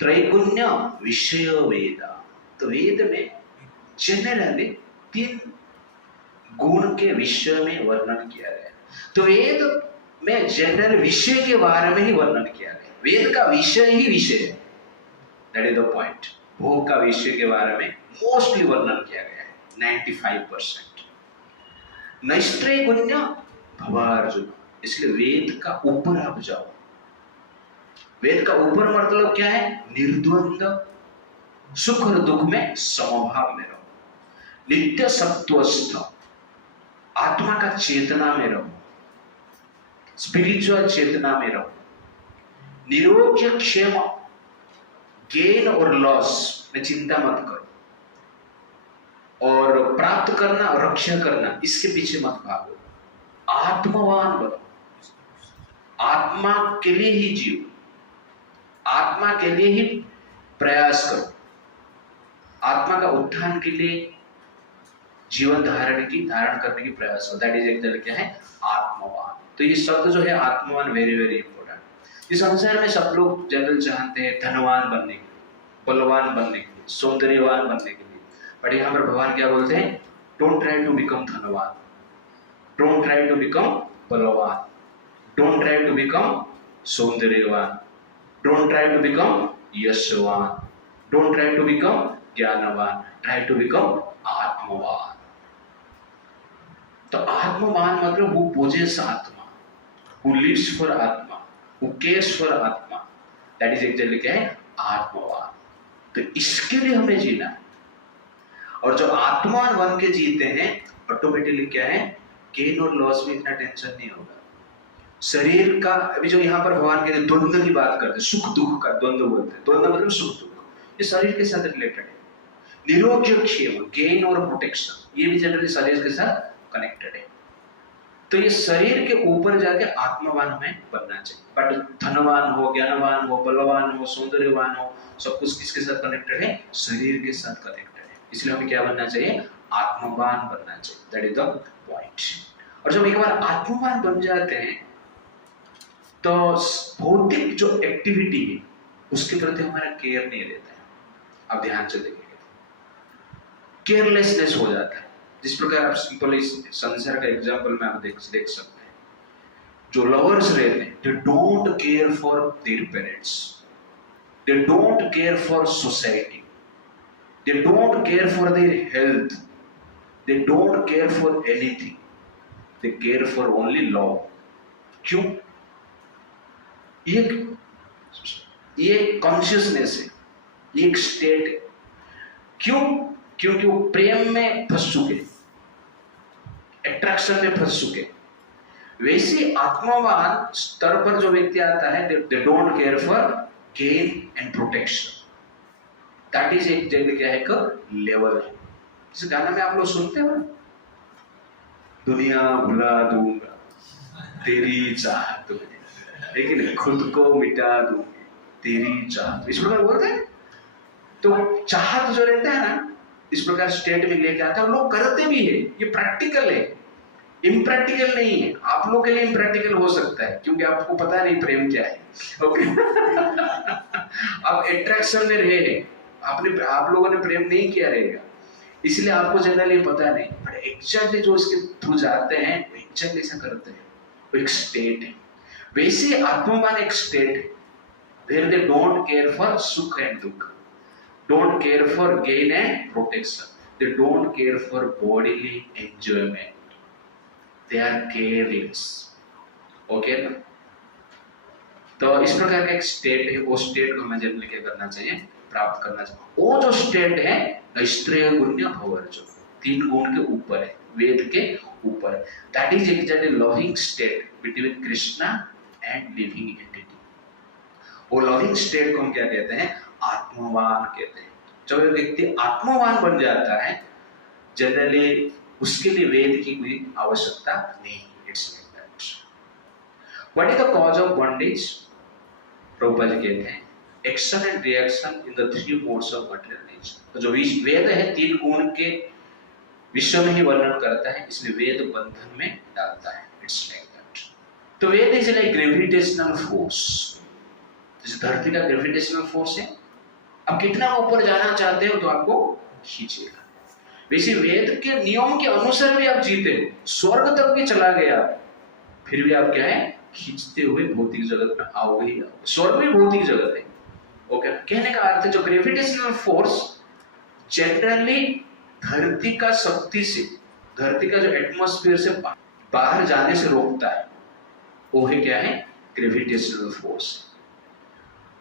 त्रैगुण्य विषय वेदा। तो वेद में generally 3 गुण के विषय में वर्णन किया गया। तो वेद में जनरल विषय के बारे में ही वर्णन किया गया। वेद का विषय ही विषय है, दैट इज द पॉइंट। भोग का विषय के बारे में मोस्टली वर्णन किया गया है 95%। नैष्त्रैगुण्य भवार्जुन, इसलिए वेद का ऊपर आप जाओ। वेद का ऊपर मतलब क्या है, निर्द्वंद, सुख और दुख में समभाव में रहो, नित्य सत्वस्थ, आत्मा का चेतना में रहो, स्पिरिचुअल चेतना में रहो, निरोग्य क्षेम, गेन और लॉस में चिंता मत करो, और प्राप्त करना और रक्षा करना इसके पीछे मत भागो, आत्मवान बनो, आत्मा के लिए ही जियो, आत्मा के लिए ही प्रयास करो, आत्मा का उत्थान के लिए जीवन धारण करने की प्रयास करो। दैट इज एक्चुअली क्या है, आत्मवान। तो ये शब्द जो है आत्मवान वेरी वेरी इंपॉर्टेंट। इस संसार में सब लोग जनरल चाहते हैं धनवान बनने के लिए, बलवान बनने के लिए, सौंदर्यवान बनने के लिए, बट यहाँ पर भगवान क्या बोलते हैं, डोंट ट्राई टू बिकम धनवान, डोंट ट्राई टू बिकम बलवान, डोंट ट्राई टू बिकम सौंदर्यवान, don't try to become yashwan, don't try to become ज्ञानवान, try to become आत्मवान। तो आत्मवान मतलब who possesses आत्मा, who lives for आत्मा, who cares for आत्मा, that is exactly क्या है, आत्मवान। तो इसके लिए हमें जीना है, और जो आत्मवान बन के जीते हैं ऑटोमेटिकली क्या है, गेन और लॉस में इतना टेंशन नहीं होगा। शरीर का अभी जो यहाँ पर भगवान के द्वंद्व की बात करते हैं, सुख दुख का द्वंद्व बोलते हैं, द्वंद्व मतलब सुख दुख, ये शरीर के साथ रिलेटेड है। निरोग्य क्षेम, गेन और प्रोटेक्शन, ये भी जनरली शरीर के साथ कनेक्टेड है। तो ये शरीर के ऊपर जाके आत्मवान हमें बनना चाहिए। बट धनवान हो, ज्ञानवान हो, बलवान हो, सौंदर्यवान हो, सब कुछ किसके साथ कनेक्टेड है, शरीर के साथ कनेक्टेड है। इसलिए हमें क्या बनना चाहिए, आत्मवान बनना चाहिए। That is the point. और जब एक बार आत्मवान बन जाते हैं तो भौतिक जो एक्टिविटी है उसके प्रति हमारा केयर नहीं रहता है। आप ध्यान से देखिए, केयरलेसनेस हो जाता है। जिस प्रकार आप सिंपली संसार का एग्जांपल में आप देख सकते हैं, जो लवर्स रहते हैं, दे don't care for their parents, they don't care for society, they don't care for their health, they don't care for anything, they care for only love. क्यों? ये कॉन्शियसनेस है, ये एक स्टेट है। क्यों? क्योंकि वो प्रेम में फंस चुके, अट्रैक्शन में फंस चुके। वैसे आत्मवान स्तर पर जो व्यक्ति आता है, दे don't care for gain and protection. That is एक जगह क्या है, एक लेवल है। इस गाना में आप लोग सुनते हो, दुनिया भुला दूंगा तेरी चाहत में, लेकिन खुद को मिटा दूंगी तेरी चाहत, इस प्रकार बोलते हैं। तो चाहत जो रहता है ना, इस प्रकार स्टेट में लेके आता है, लोग करते भी है। ये प्रैक्टिकल है, इम्प्रैक्टिकल नहीं है। आप लोग के लिए इम्प्रैक्टिकल हो सकता है क्योंकि आपको पता नहीं प्रेम क्या है। ओके आप अट्रैक्शन में रहे हैं, आप लोगों ने प्रेम नहीं किया रहेगा, इसलिए आपको जनरली पता नहीं। बट एक्चुअली जो इसके थ्रू जाते हैं वो एक्चुअली ऐसा करते हैं, वो एक स्टेट है। वैसे आत्मवान एक स्टेट है, where they don't care for सुख एंड दुख, don't care for gain and protection, they don't care for bodily enjoyment, they are careless। Okay ना? तो इस प्रकार का एक स्टेट है, वो स्टेट को हमें जनरली क्या करना चाहिए, प्राप्त करना चाहिए। वो जो स्टेट है नैष्ठेय गुण्य भवर, जो 3 गुण के ऊपर है, वेद के ऊपर, that is actually loving state between Krishna and living entity. वो लविंग स्टेट को हम क्या कहते हैं, आत्मवान कहते हैं। जब एक व्यक्ति आत्मवान बन जाता है, जनरली उसके लिए वेद की कोई आवश्यकता नहीं। It's like that. What is the cause of bondage? Prabhupada ji कहते हैं, action and reaction in the 3 modes of material nature. तो जो वेद है 3 गुण के विषय में ही वर्णन करता है, इसलिए वेद बंधन में डालता है। It's like that. तो वेद इज लाइक ग्रेविटेशनल फोर्स, जैसे धरती का ग्रेविटेशनल फोर्स है, अब कितना ऊपर जाना चाहते हो तो आपको खींचेगा। वैसे वेद के नियम के अनुसार भी आप जीते हो, स्वर्ग तक भी चला गया, फिर भी आप क्या है, खींचते हुए भौतिक जगत में आओगे ही आओगे। स्वर्ग भी भौतिक जगत है। ओके, कहने का अर्थ है जो ग्रेविटेशनल फोर्स जनरली धरती का शक्ति से, धरती का जो एटमॉस्फेयर से बाहर जाने से रोकता है, वो है क्या है, ग्रेविटेशनल फोर्स।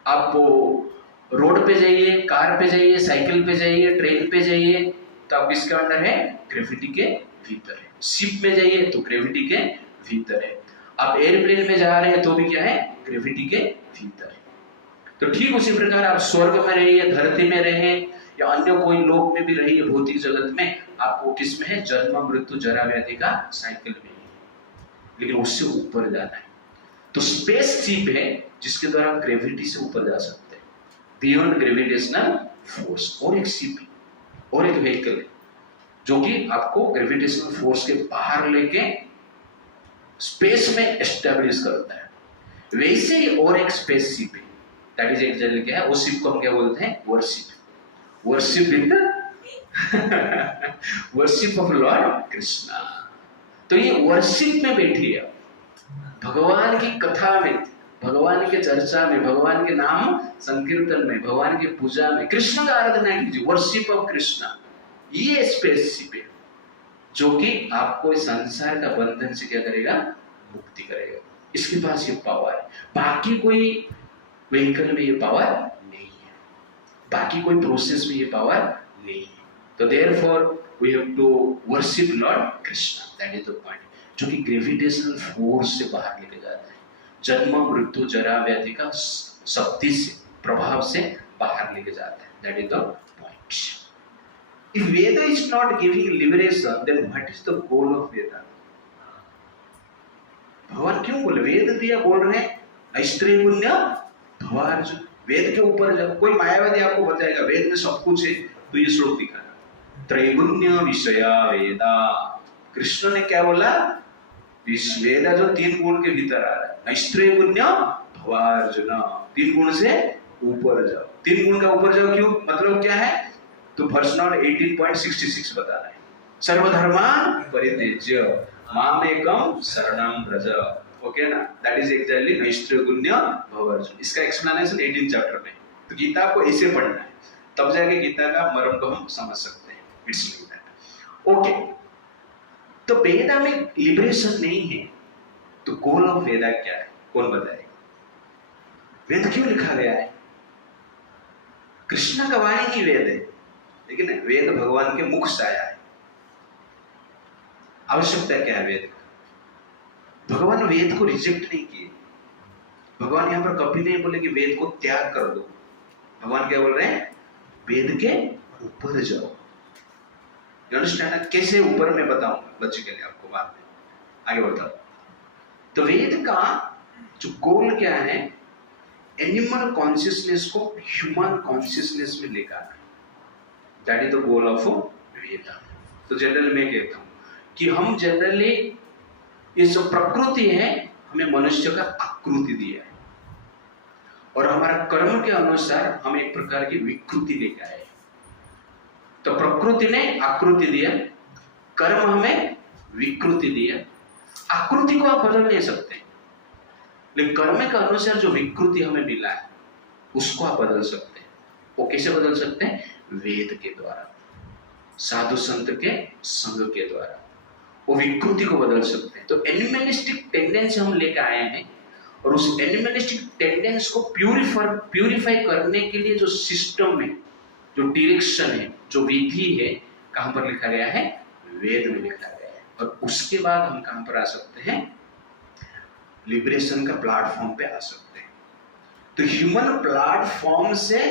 आप रोड पे जाइए, कार पे जाइए, साइकिल पे जाइए, ट्रेन पे जाइए, तो आप किसके अंडर है, ग्रेविटी के भीतर है। शिप में जाइए तो ग्रेविटी के भीतर है। आप एयरप्लेन में जा रहे हैं तो भी क्या है, ग्रेविटी के भीतर है। तो ठीक उसी प्रकार आप स्वर्ग में रहिए, धरती में रहे, या अन्य कोई लोक में भी रहिए, भौतिक जगत में, आपको किस में है, जन्म मृत्यु जरा व्याधि का साइकिल में है, लेकिन उससे ऊपर जाना है। तो स्पेस शिप है जिसके द्वारा आप ग्रेविटी से ऊपर जा सकते हैं, बियॉन्ड ग्रेविटेशनल फोर्स। और एक शिप है, और एक व्हीकल है जो कि आपको ग्रेविटेशनल फोर्स के बाहर लेके स्पेस में एस्टेब्लिश करता है। वैसे ही और एक स्पेस शिप है, दैट इज एक्चुअली क्या है, उस शिप को हम क्या बोलते हैं, worship. Worship in the worship of Lord Krishna. तो ये वर्शिप में बैठी है, भगवान की कथा में, भगवान के चर्चा में, भगवान के नाम संकीर्तन में, भगवान की पूजा में कृष्ण का आराधना कीजिए, वर्शिप ऑफ कृष्णा। ये स्पेसशिप है जो कि आपको इस संसार का बंधन से क्या करेगा, मुक्ति करेगा। इसके पास ये पावर है, बाकी कोई व्हीकल में ये पावर नहीं है। बाकी कोई प्रोसेस में ये पावर नहीं है। तो therefore we have to worship lord Krishna, that is the point, जो कि ग्रेविटेशनल फोर्स से बाहर लेके जाता है, जन्म मृत्यु जरा व्याधि का शक्ति से, प्रभाव से बाहर लेके जाता है, that is the point. If Veda is not giving liberation, then what is the goal of Veda? भगवान क्यों बोले वेद दिया, बोल रहे हैं नैष्त्रिय पुण्य भवार्जुन, वेद के ऊपर जब कोई मायावादी आपको बताएगा वेद में सब कुछ है, तो ये श्लोक दिखा त्रैगुण्य विषया वेदा। कृष्ण ने क्या बोला? वेदा जो 3 गुण के भीतर आ रहा है, नैष्त्रिय पुण्य भवार्जुन, 3 गुण से ऊपर जाओ। 3 गुण का ऊपर जाओ क्यों, मतलब क्या है? तो वर्स नॉट 18.66 बता रहे हैं, सर्वधर्मान परित्यज्य मामेकम शरणं व्रज। ओके ना, दैट इज एग्जैक्टली नैष्त्रिय पुण्य भवार्जुन। इसका एक्सप्लेनेशन 18 चैप्टर में। तो गीता को ऐसे पढ़ना है, तब जाके गीता का मर्म को हम समझ सकते हैं। It's like that. ओके, तो वेदा में लिबरेशन नहीं है, तो गोल ऑफ वेदा क्या है? कौन बताएगा? वेद क्यों लिखा गया है? कृष्ण का वाणी ही वेद है, लेकिन वेद भगवान के मुख से आया है। आवश्यकता क्या है वेद? भगवान वेद को रिजेक्ट नहीं किए। भगवान यहां पर कभी नहीं बोले कि वेद को त्याग कर दो। भगवान क्या बोल रहे हैं? वेद के ऊपर जाओ। You understand? कैसे ऊपर मैं बताऊंगा बच्चे के लिए आपको बाद में, आगे बताओ। तो वेद का जो गोल क्या है? एनिमल कॉन्शियसनेस को ह्यूमन कॉन्शियसनेस में लेकर आना, that is the goal of Veda. तो जनरली मैं कहता हूं कि हम जनरली ये जो प्रकृति है, हमें मनुष्य का आकृति दिया है, और हमारा कर्म के अनुसार हम एक प्रकार की विकृति लेके आए। तो प्रकृति ने आकृति दिया, कर्म हमें विकृति दिया। आकृति को आप बदल नहीं सकते, लेकिन कर्म के अनुसार जो विकृति हमें मिला है उसको आप बदल सकते हैं। वो कैसे बदल सकते हैं? वेद के द्वारा, साधु संत के संग के द्वारा वो विकृति को बदल सकते हैं। तो एनिमलिस्टिक टेंडेंसी हम लेकर आए हैं, और उस एनिमलिस्टिक टेंडेंस को प्यूरिफाई करने के लिए जो सिस्टम है, जो डायरेक्शन है, जो विधि है, कहां पर लिखा गया है? वेद में लिखा गया है। और उसके बाद हम कहां पर आ सकते हैं? लिबरेशन का प्लेटफॉर्म पे आ सकते हैं। तो ह्यूमन प्लेटफॉर्म से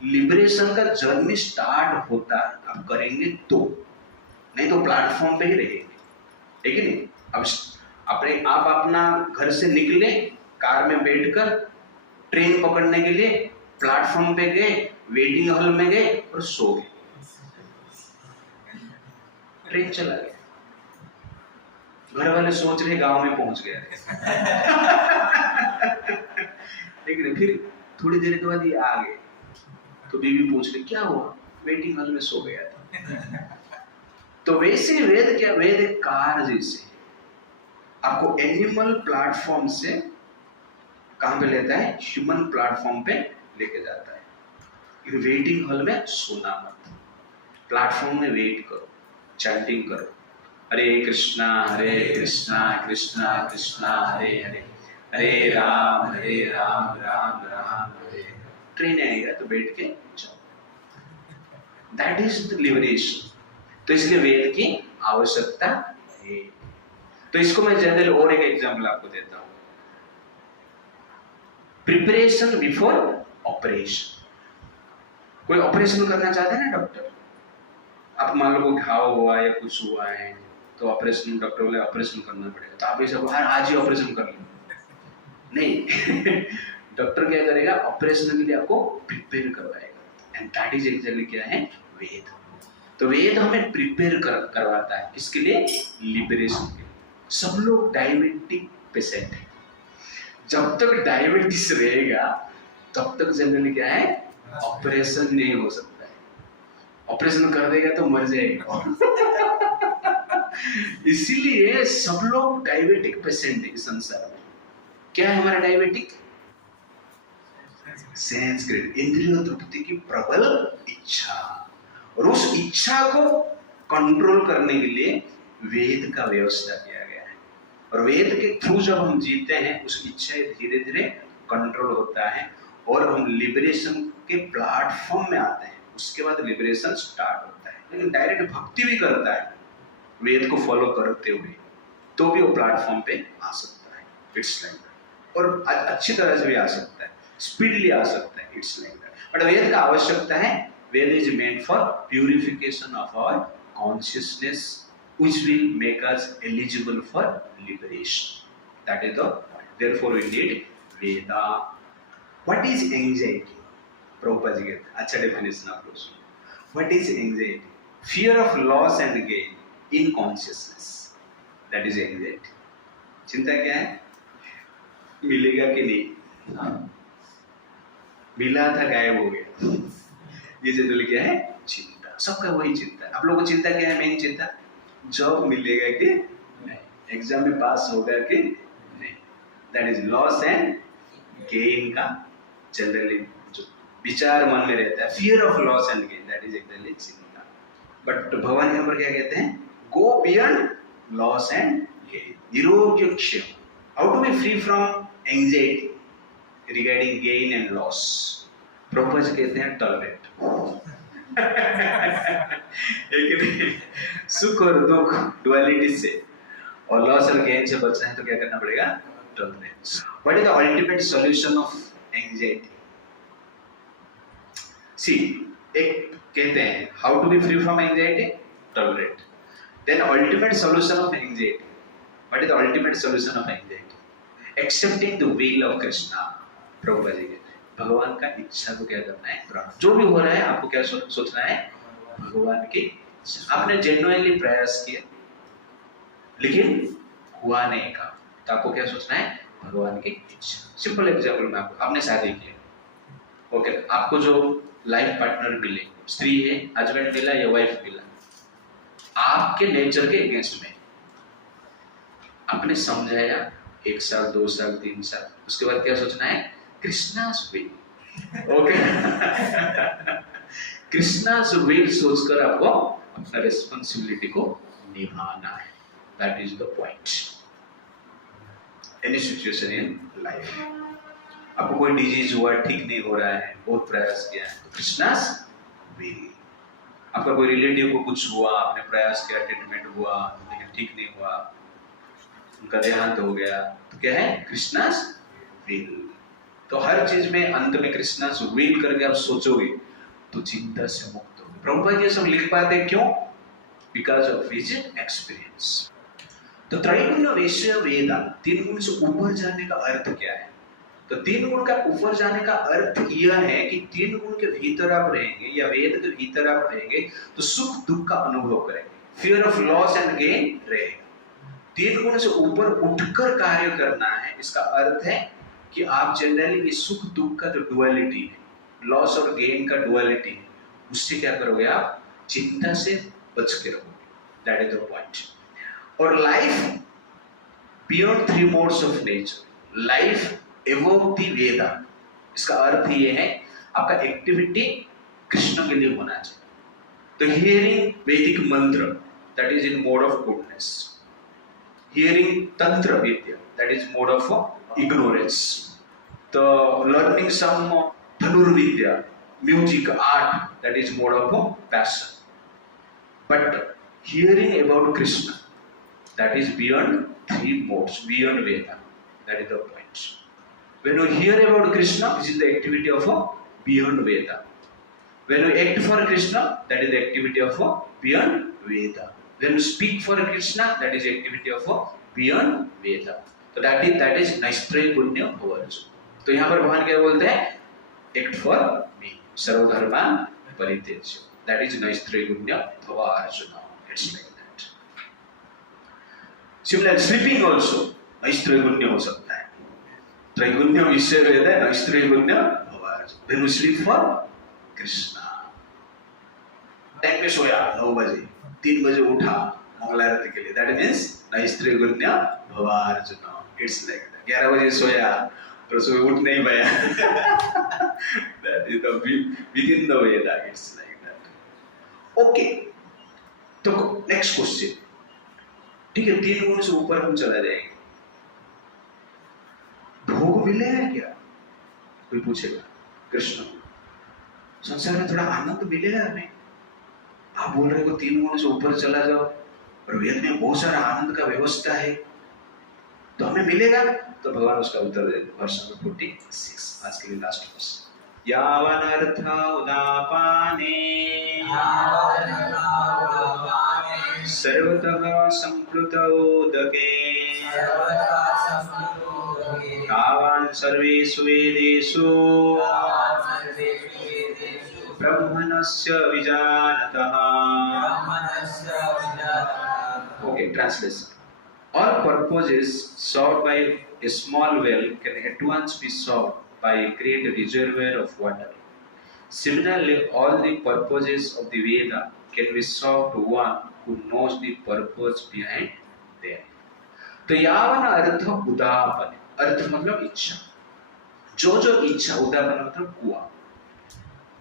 लिबरेशन का जर्नी स्टार्ट होता है। आप करेंगे तो, नहीं तो प्लेटफॉर्म पे ही रहेंगे, ठीक है नहीं? अब आप अपना घर से निकले, कार में बैठकर ट्रेन पकड़ने के लिए प्लेटफॉर्म पे गए, वेटिंग हॉल में गए और सो गए, ट्रेन चला गया। घर वाले सोच रहे गांव में पहुंच गए लेकिन फिर थोड़ी देर के बाद ये आ गए, तो बीवी पूछ रही क्या हुआ? वेटिंग हॉल में सो गया था। तो वैसे वेद क्या? वेद एक कार जैसे आपको एनिमल प्लेटफॉर्म से कहां पे लेता है? ह्यूमन प्लेटफॉर्म पे लेके जाता है। वेटिंग हॉल में सोना मत, प्लेटफॉर्म में वेट करो, चैंटिंग करो, हरे कृष्णा कृष्णा कृष्णा हरे हरे, हरे राम राम राम हरे। ट्रेन आएगा तो बैठ के जाओ, दैट इज द लिबरेशन। तो इसलिए वेद की आवश्यकता है। तो इसको मैं जनरल और एक एग्जांपल आपको देता हूं, प्रिपरेशन बिफोर ऑपरेशन। कोई ऑपरेशन करना चाहते हैं ना डॉक्टर, आप मान लो घाव हुआ या कुछ हुआ है, तो ऑपरेशन, डॉक्टर बोले ऑपरेशन करना पड़ेगा, तो आप ऐसा आज ही ऑपरेशन कर लो, नहीं डॉक्टर क्या करेगा? ऑपरेशन के लिए आपको प्रिपेयर करवाएगा, एंड दैट इज एक्चुअली क्या है? वेद। तो वेद हमें प्रिपेयर करवाता है, किसके लिए? लिबरेशन के लिए। सब लोग डायबिटिक पेशेंट है, जब तक डायबिटीज रहेगा तब तक जनरली क्या है? ऑपरेशन नहीं हो सकता है। ऑपरेशन कर देगा तो मर जाएगा इसीलिए सब लोग डायबिटिक पेशेंट है संसार में। क्या है हमारा डायबिटिक? संस्कृत, इंद्रिय तृप्ति की प्रबल इच्छा, और उस इच्छा को कंट्रोल करने के लिए वेद का व्यवस्था किया गया है। और वेद के थ्रू जब हम जीते हैं, उस इच्छा धीरे धीरे कंट्रोल होता है, और हम लिबरेशन के प्लेटफॉर्म में आते हैं, उसके बाद लिबरेशन स्टार्ट होता है। लेकिन डायरेक्ट भक्ति भी करता है वेद को फॉलो करते हुए, तो भी वो प्लेटफॉर्म पे आ सकता है। It's like that. और अच्छी तरह से भी आ सकता है, स्पीडली आ सकता है। It's like that. But Veda का आवश्यकता है, Veda is meant for purification of our consciousness which will make us eligible for liberation. That is the point. Therefore we need Veda. What is anxiety? Prabhupada ji कहते हैं, अच्छा definition आप लोग सुनो. What is anxiety? Fear of loss and gain in consciousness. That is anxiety. चिंता क्या है? मिलेगा कि नहीं? मिला था गायब हो गया, ये जनरली क्या है? चिंता। सबका वही चिंता है। आप लोगों को चिंता क्या है? मेन चिंता जॉब मिलेगा कि नहीं, एग्जाम में पास होगा कि नहीं। That is loss and gain का जनरली जो विचार मन में रहता है, fear of loss and gain, that is actually चिंता। बट भगवान यहाँ पर क्या कहते हैं? Go beyond loss and gain, निरोग्य क्षेम। How to be free from anxiety regarding gain and loss? Prabhupada ji कहते हैं टॉलरेट। सुख और दुख डुअलिटी से और लॉस और गेन से बचना है तो क्या करना पड़ेगा? Tolerance. What is the ultimate solution of anxiety? See, एक कहते हैं how to be free from anxiety? Tolerate. Then ultimate solution of anxiety, what is the ultimate solution of anxiety? Accepting the will of Krishna. Prabhupada ji कहते हैं भगवान का इच्छा को क्या करना है? जो भी हो रहा है आपको क्या सोचना है? भगवान की। आपने जेन्युइनली प्रयास किया लेकिन हुआ नहीं का, तो आपको क्या सोचना है? भगवान की इच्छा। सिंपल एग्जांपल में आपने शादी किया, ओके, आपको जो लाइफ पार्टनर मिले, स्त्री है, हस्बैंड मिला या वाइफ मिला, आपके नेचर के अगेंस्ट में आपने समझाया 1 साल 2 साल 3 साल, उसके बाद क्या सोचना है? कृष्णा's will, ओके। कृष्णा's will सोचकर आपको अपना रिस्पांसिबिलिटी को निभाना है। That is the point. Any situation in life, आपको कोई डिजीज हुआ, ठीक नहीं हो रहा है, बहुत प्रयास किया है, तो कृष्णा's will। आपका कोई रिलेटिव को कुछ हुआ, आपने प्रयास किया, ट्रीटमेंट हुआ लेकिन ठीक नहीं हुआ, उनका देहांत हो गया, तो क्या है? कृष्णा's will। तो हर चीज में अंत में कृष्णा's will करके आप सोचोगे तो चिंता से मुक्त होगे। प्रभुपाद ये सब लिख पाते क्यों? Because of his experience. तो त्रैगुण वैश्य वेदा, 3 गुण से ऊपर जाने का अर्थ क्या है? तो 3 गुण का ऊपर जाने का अर्थ यह है कि 3 गुण के भीतर आप रहेंगे या वेद के भीतर आप रहेंगे तो सुख दुख का अनुभव करेंगे, fear of loss and gain रहेगा। 3 गुण से ऊपर उठकर कार्य करना है, इसका अर्थ है कि आप जनरली ये सुख दुख का जो डुअलिटी है, लॉस और गेन का डुअलिटी है, उससे क्या करोगे? आप चिंता से बच के रहोगे। That is the point. और life beyond 3 modes of nature, life above the Veda, इसका अर्थ ये है आपका एक्टिविटी कृष्ण के लिए होना चाहिए। तो हियरिंग वैदिक मंत्र, that is in mode of goodness. Hearing तंत्र विद्या, that is mode of ignorance. The learning some dhanurvidya, music, art, that is mode of passion. But hearing about Krishna, that is beyond 3 modes, beyond Veda. That is the point. When you hear about Krishna, this is the activity of beyond Veda. When you act for Krishna, that is the activity of beyond Veda. When you speak for Krishna, that is the activity of beyond Veda. तो that is नैष्त्रैगुण्य भवार्जुन। तो यहाँ पर भगवान क्या बोलते हैं? Act for me सर्वधर्मान् परित्यज्य, दैट इज नैष्त्रैगुण्य भवार्जुन। It's like that. Similar sleeping also नैष्त्रैगुण्य हो सकता है। त्रैगुण्य विषय रहता है, नैष्त्रैगुण्य भवार्जुन। When you sleep for Krishna, time पे सोया 9 बजे, 3 बजे उठा मंगलारती के लिए, दैट मीन्स नैष्त्रैगुण्य भवार्जुन। It's like that. 11 बजे सोया और सुबह उठ नहीं पाया, that is the within the Veda. It's like that. Okay, तो नेक्स्ट क्वेश्चन, ठीक है, 3 गुण से ऊपर हम चला जाएंगे, भोग मिलेगा क्या? कोई पूछेगा कृष्ण। संसार में थोड़ा आनंद मिलेगा हमें। आप बोल रहे हो 3 गुणों से ऊपर चला जाओ, और वेद में बहुत सारा आनंद का व्यवस्था है, तो हमें मिलेगा? तो भगवान उसका उत्तर देते, वर्ष नंबर 46, आज के लिए लास्ट वर्ष। यावन अर्थ उदापाने सर्वतः संप्लुतोदके तावान् सर्वेषु वेदेषु ब्रह्मणस्य विजानतः। Okay, translation. All purposes solved by a small well can at once be solved by a great reservoir of water. Similarly, all the purposes of the Veda can be solved to one who knows the purpose behind them. तो यावन अर्थ उदापन, अर्थ मतलब इच्छा, जो इच्छा, उदापन मतलब कुआं,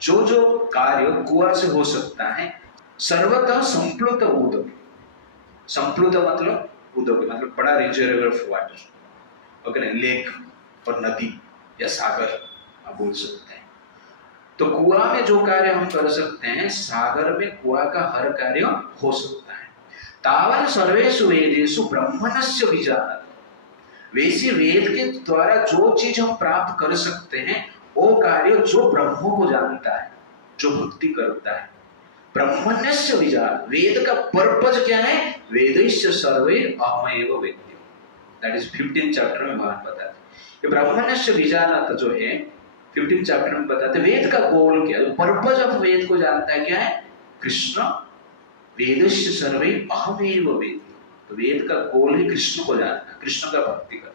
जो कार्य कुआं से हो सकता है, सर्वतः संप्लुत उदक, संप्लुत मतलब उदक मतलब बड़ा रिजर्वर ऑफ वाटर, ओके ना, लेक और नदी या सागर आप बोल सकते हैं। तो कुआं में जो कार्य हम कर सकते हैं, सागर में कुआं का हर कार्य हो सकता है। तावन सर्वेषु वेदेषु ब्रह्मणस्य विजानत, वैसे वेद के द्वारा जो चीज हम प्राप्त कर सकते हैं, वो कार्य जो ब्रह्म को जानता है, जो भक्ति करता है। ब्रह्मण्यस्य विजानत, वेद का पर्पज क्या है? वेदैश्च सर्वे अहमेव वेद्यो, दैट इज 15 चैप्टर में भगवान बताते हैं। ये ब्रह्मण्यस्य विजानत जो है 15 चैप्टर में बताते हैं, वेद का गोल क्या है, पर्पज ऑफ वेद को जानता है, क्या है? कृष्ण। वेदैश्च सर्वे अहमेव वेद्यो, तो वेद का गोल है कृष्ण को जानना, कृष्ण का भक्ति करना।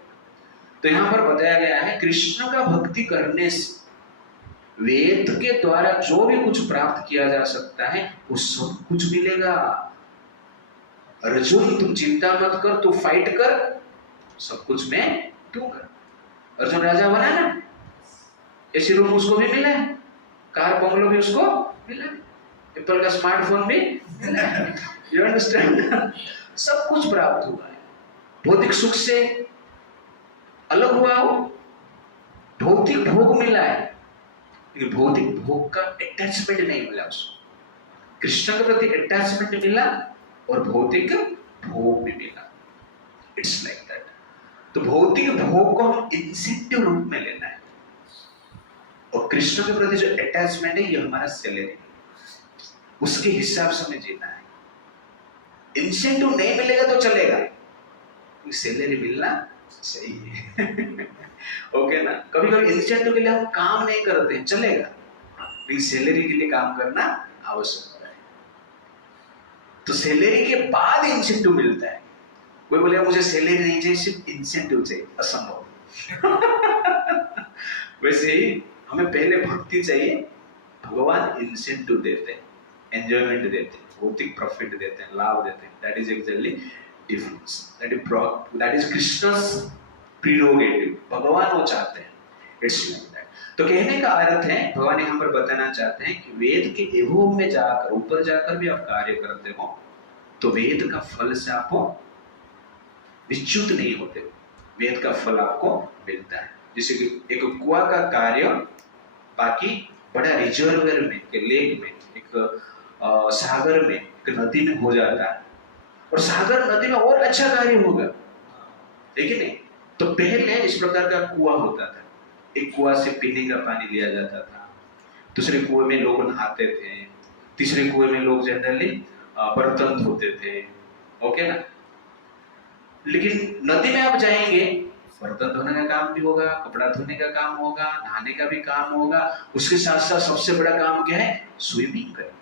तो यहाँ पर बताया गया है कृष्ण का भक्ति करने से वेद के द्वारा जो भी कुछ प्राप्त किया जा सकता है वो सब कुछ मिलेगा। अर्जुन तुम चिंता मत कर, तू फाइट कर, सब कुछ मैं दूंगा। अर्जुन राजा बना ना, ऐसे रूम उसको भी मिला है, कार बंगलो भी उसको मिला है, एप्पल का स्मार्टफोन भी मिला है, यू अंडरस्टैंड? सब कुछ प्राप्त हुआ है। भौतिक सुख से अलग हुआ हो, भौतिक भोग मिला है, लेकिन भौतिक भोग का अटैचमेंट नहीं मिला उसको। कृष्ण के प्रति अटैचमेंट मिला और भौतिक भोग भी मिला। It's like that. तो भौतिक भोग को हम इंसेंटिव रूप में लेना है, और कृष्ण के प्रति जो अटैचमेंट है ये हमारा सैलरी, उसके हिसाब से हमें जीना है। इंसेंटिव नहीं मिलेगा तो चलेगा, सैलरी मिलना चाहिए। ओके ना? कभी कभी इंसेंटिव के लिए हम काम नहीं करते हैं, चलेगा, लेकिन सैलरी के लिए काम करना आवश्यक है। तो सैलरी के बाद इंसेंटिव मिलता है। कोई बोलेगा मुझे सैलरी नहीं चाहिए, सिर्फ इंसेंटिव चाहिए, असंभव। वैसे ही हमें पहले भक्ति चाहिए, भगवान इंसेंटिव देते हैं, एंजॉयमेंट देते हैं, भौतिक प्रॉफिट देते हैं, लाभ देते हैं। That is actually difference, that is Krishna's prerogative, भगवान वो चाहते हैं। It's like that. तो कहने का अर्थ है, भगवान यहाँ पर बताना चाहते हैं कि वेद के एवोम में जाकर, ऊपर जाकर भी आप कार्य करते हो तो वेद का फल से आप विच्युत नहीं होते, वेद का फल आपको मिलता है। जैसे कि एक कुआं का कार्य बाकी बड़ा रिजर्वर में, एक लेक में, एक सागर में, एक नदी में हो जाता है, और सागर नदी में और अच्छा कार्य होगा, लेकिन नहीं। तो पहले इस प्रकार का कुआं होता था, एक कुआं से पीने का पानी लिया जाता था, दूसरे कुएं में लोग नहाते थे, तीसरे कुएं में लोग जनरली बर्तन धोते थे, ओके ना। लेकिन नदी में आप जाएंगे, बर्तन धोने का काम भी होगा, कपड़ा धोने का काम होगा, नहाने का भी काम होगा, उसके साथ साथ सबसे बड़ा काम क्या है? स्विमिंग करना।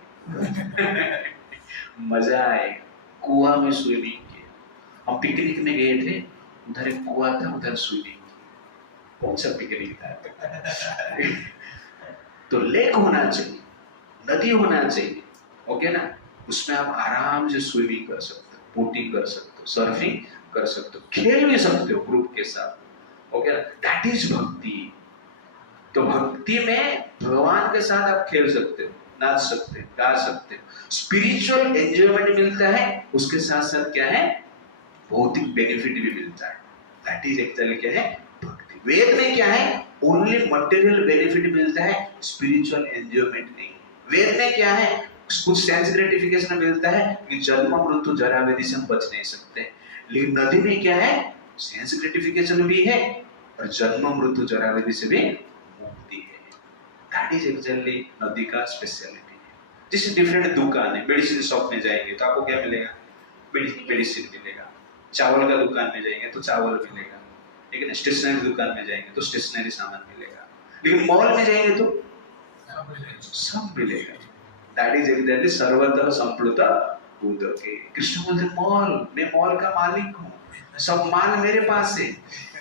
मजा आए कुआं में स्विमिंग किया। हम पिकनिक में गए थे, उधर एक कुआं था, उधर स्विमिंग, कौन सा पिकनिक था? तो लेक होना चाहिए, नदी होना चाहिए, ओके ना, उसमें आप आराम से स्विमिंग कर सकते हो, बोटिंग कर सकते हो, सर्फिंग कर सकते हो, खेल भी सकते हो ग्रुप के साथ, ओके ना। दैट इज भक्ति। तो भक्ति में भगवान के साथ आप खेल सकते हो, नाच सकते हो, गा सकते हो, स्पिरिचुअल एंजॉयमेंट मिलता है, उसके साथ साथ क्या है? भौतिक बेनिफिट भी मिलता है। दैट इज एक्चुअली क्या है? भक्ति। वेद में क्या है? ओनली मटेरियल बेनिफिट मिलता है, स्पिरिचुअल एंजॉयमेंट नहीं। वेद में क्या है, कुछ सेंस ग्रेटिफिकेशन मिलता है कि जन्म मृत्यु जरा व्याधि से हम बच नहीं सकते, लेकिन नदी में क्या है, सेंस ग्रेटिफिकेशन भी है और जन्म मृत्यु जरा व्याधि से भी मुक्ति है। दैट इज एक्चुअली नदी का स्पेशलिटी है। जैसे डिफरेंट दुकान है, मेडिसिन शॉप में जाएंगे तो आपको क्या मिलेगा, मेडिसिन मिलेगा। चावल का दुकान में जाएंगे तो चावल मिलेगा, ठीक है ना। स्टेशनरी दुकान में जाएंगे तो स्टेशनरी सामान मिलेगा, लेकिन मॉल में जाएंगे तो सब मिलेगा। दैट इज एग्जैक्टली सर्वत्र संप्लुत उदके। कृष्ण बोलते मॉल, मैं मॉल का मालिक हूँ, सब माल मेरे पास है,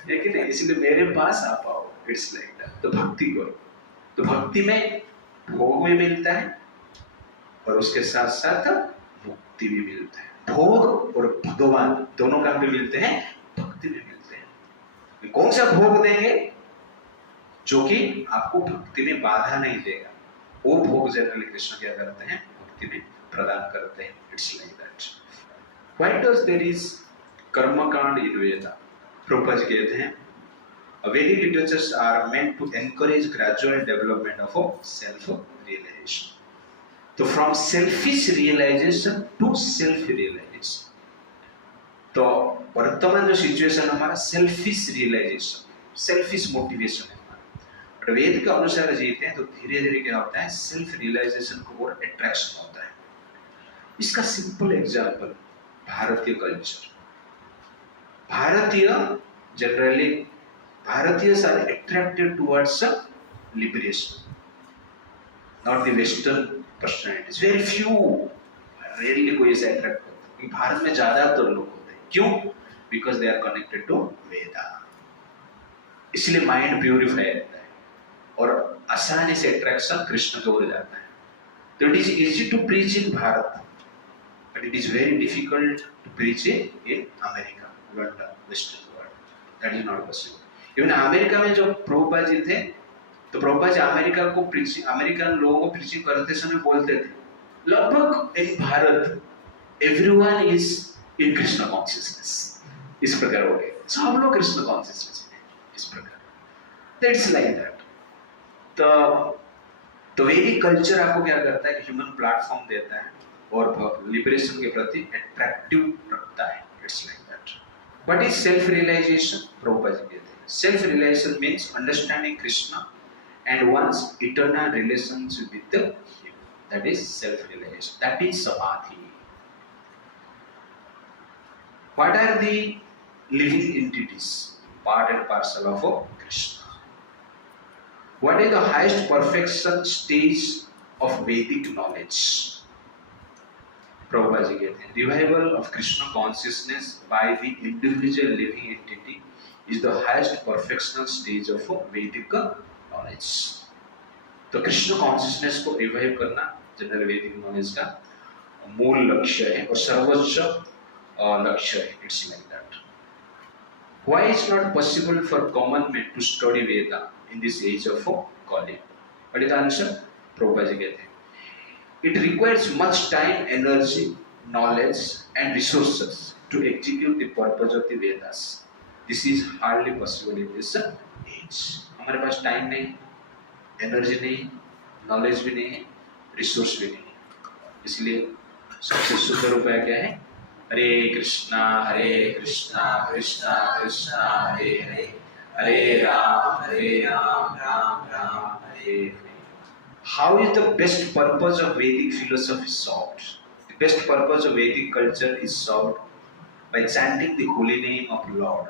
लेकिन इसलिए मेरे पास आ पाओ। It's like that. तो भक्ति करो, तो भक्ति में भोग भी मिलता है और उसके साथ साथ मुक्ति भी मिलता है। भोग और भगवान दोनों काम भी मिलते हैं, भक्ति भी मिलते हैं। कौन सा भोग देंगे जो कि आपको भक्ति में बाधा नहीं देगा, वो भोग जनरली कृष्ण क्या करते हैं, भक्ति में प्रदान करते हैं। It's like that. Why does there is कर्मकांड इन वेद? प्रभुपाद जी कहते हैं Vedic literatures are meant to encourage gradual development of self realization. तो from selfish realization to self realization. तो वर्तमान जो सिचुएशन हमारा सेल्फिश रियलाइजेशन, सेल्फिश मोटिवेशन है हमारा, और वेद के अनुसार जीते हैं तो धीरे धीरे क्या होता है, सेल्फ रियलाइजेशन को और अट्रैक्शन होता है। इसका सिंपल एग्जांपल भारतीय कल्चर। जनरली भारतीयस are attracted towards liberation, not the western personalities. Very few, rarely कोई ऐसा अट्रैक्ट होता है। भारत में ज्यादातर लोग होते हैं, क्यों? Because they are connected to Veda, इसलिए माइंड प्यूरिफाई रहता है और आसानी से अट्रैक्शन कृष्ण की ओर जाता है। तो it is easy to preach in Bharat, but it is very difficult to preach in America, London, western world. That is not possible. Even America में जो प्रभुपाद जी थे, तो प्रभुपाद जी अमेरिका को प्रीचिंग, अमेरिकन लोगों को प्रीचिंग करते समय बोलते थे, लगभग in Bharat everyone is in Krishna consciousness. इस प्रकार हो गए, सब लोग कृष्ण कॉन्शियसनेस में, इस प्रकार। That's like that. तो वैदिक कल्चर आपको क्या करता है कि ह्यूमन प्लेटफॉर्म देता है और लिबरेशन के प्रति अट्रैक्टिव रखता है। It's like that. What is self realization? Prabhupada ji कहते हैं self realization means understanding Krishna and one's eternal relationship with him. That is self realization, that is samadhi. What are the living entities, part and parcel of Krishna? What is the highest perfection stage of Vedic knowledge? Prabhupada ji कहते हैं revival of Krishna consciousness by the individual living entity is the highest perfectional stage of Vedic knowledge. तो Krishna consciousness को revive करना general वैदिक knowledge का मूल लक्ष्य है और सर्वोच्च लक्ष्य है। It's like that. Why is not possible for common man to study Veda in this age of calling? What is the answer? Prabhupada ji कहते हैं it requires much time, energy, knowledge and resources to execute the purpose of the Vedas. This is hardly possible in this age. हमारे पास time नहीं, energy नहीं, knowledge भी नहीं है, resource भी नहीं, इसलिए सबसे शुद्ध उपाय क्या है? हरे कृष्णा कृष्णा कृष्णा हरे हरे, हरे Ram Ram Ram Hare Hare. How is the best purpose of Vedic philosophy solved? The best purpose of Vedic culture is solved by chanting the holy name of Lord,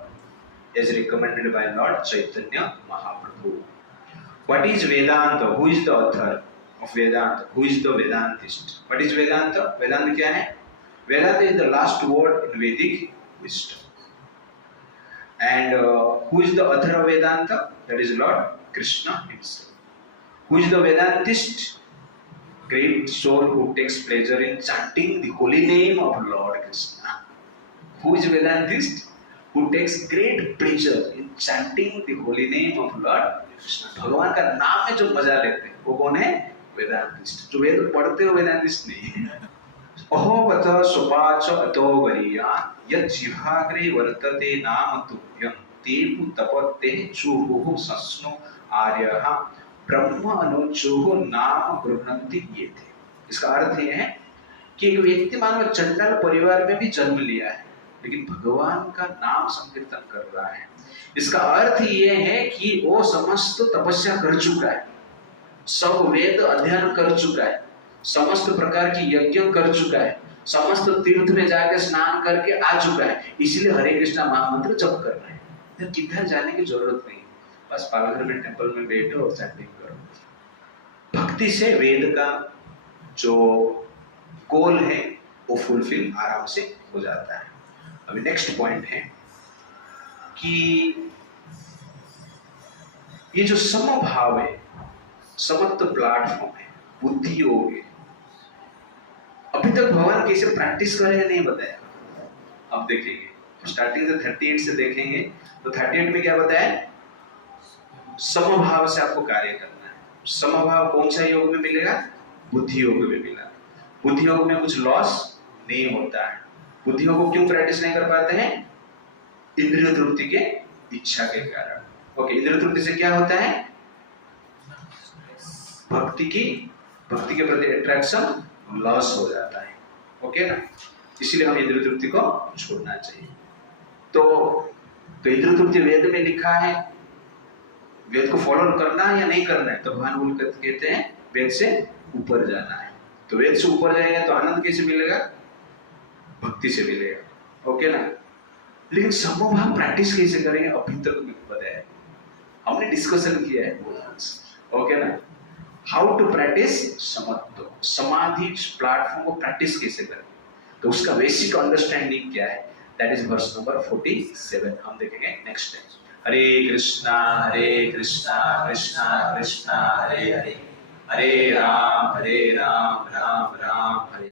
as recommended by Lord Chaitanya Mahaprabhu. What is Vedanta? Who is the author of Vedanta? Who is the Vedantist? What is Vedanta? Vedanta क्या है? Vedanta is the last word in Vedic wisdom. And who is the author of Vedanta? That is Lord Krishna himself. Who is the Vedantist? Great soul who takes pleasure in chanting the holy name of Lord Krishna. Who is Vedantist? Who takes great pleasure in chanting the holy name of Lord Krishna. भगवान का नाम में जो मजा लेते हैं वो कौन है? वेदांतिस्ट। जो वेद पढ़ते हो वेदांतिस्ट नहीं। अहोवत सुपाच अतो वरीयान यत् जिह्वाग्रे वर्तते नाम तुभ्यं तेपु तपते चुहुः सस्नो आर्यः ब्रह्म अनुचुहुः नाम गृह्णन्ति ये थे। इसका अर्थ ये है कि एक व्यक्ति मान लो चंडाल परिवार में भी जन्म लिया है, लेकिन भगवान का नाम संकीर्तन कर रहा है। इसका अर्थ ये है कि वो समस्त तपस्या कर चुका है, सब वेद अध्ययन कर चुका है, समस्त प्रकार की यज्ञ कर चुका है, समस्त तीर्थ में जाकर स्नान करके आ चुका है, इसलिए हरे कृष्णा महामंत्र जप कर रहे हैं। किधर जाने की जरूरत नहीं, बस पालघर में टेंपल में बैठो और चैंटिंग करो। भक्ति से वेद का जो गोल है वो फुलफिल आराम से हो जाता है। अभी नेक्स्ट पॉइंट है कि ये जो समभाव है, समत्व प्लेटफॉर्म है, बुद्धि योग है, अभी तक भगवान कैसे प्रैक्टिस करेंगे नहीं बताया। अब देखेंगे स्टार्टिंग से 38 से देखेंगे तो 38 में क्या बताया, समभाव से आपको कार्य करना है। समभाव कौन सा योग में मिलेगा, बुद्धि योग में मिला। बुद्धि योग में कुछ लॉस नहीं होता है। बुद्धि योग को क्यों प्रैक्टिस नहीं कर पाते हैं, इंद्रिय तृप्ति के इच्छा के कारण। ओके, इंद्रिय तृप्ति से क्या होता है, भक्ति के प्रति अट्रैक्शन लॉस हो जाता है। ओके ना, इसलिए हम इंद्रिय तृप्ति को छोड़ना चाहिए। तो इंद्रिय तृप्ति वेद में लिखा है, वेद को फॉलो करना है या नहीं करना है, तो भगवान बोल कहते हैं वेद से ऊपर जाना है। तो वेद से ऊपर जाएगा तो आनंद कैसे मिलेगा, भक्ति से मिलेगा। ओके ना, लेकिन समभाव प्रैक्टिस कैसे करेंगे अभी तक नहीं बताया, हमने डिस्कशन किया है। ओके ना, हाउ टू प्रैक्टिस समत्व, समाधि प्लेटफॉर्म को प्रैक्टिस कैसे करें, तो उसका बेसिक अंडरस्टैंडिंग क्या है, दैट इज वर्स नंबर 47 हम देखेंगे नेक्स्ट टाइम। हरे कृष्णा कृष्णा कृष्णा हरे हरे, हरे राम राम राम हरे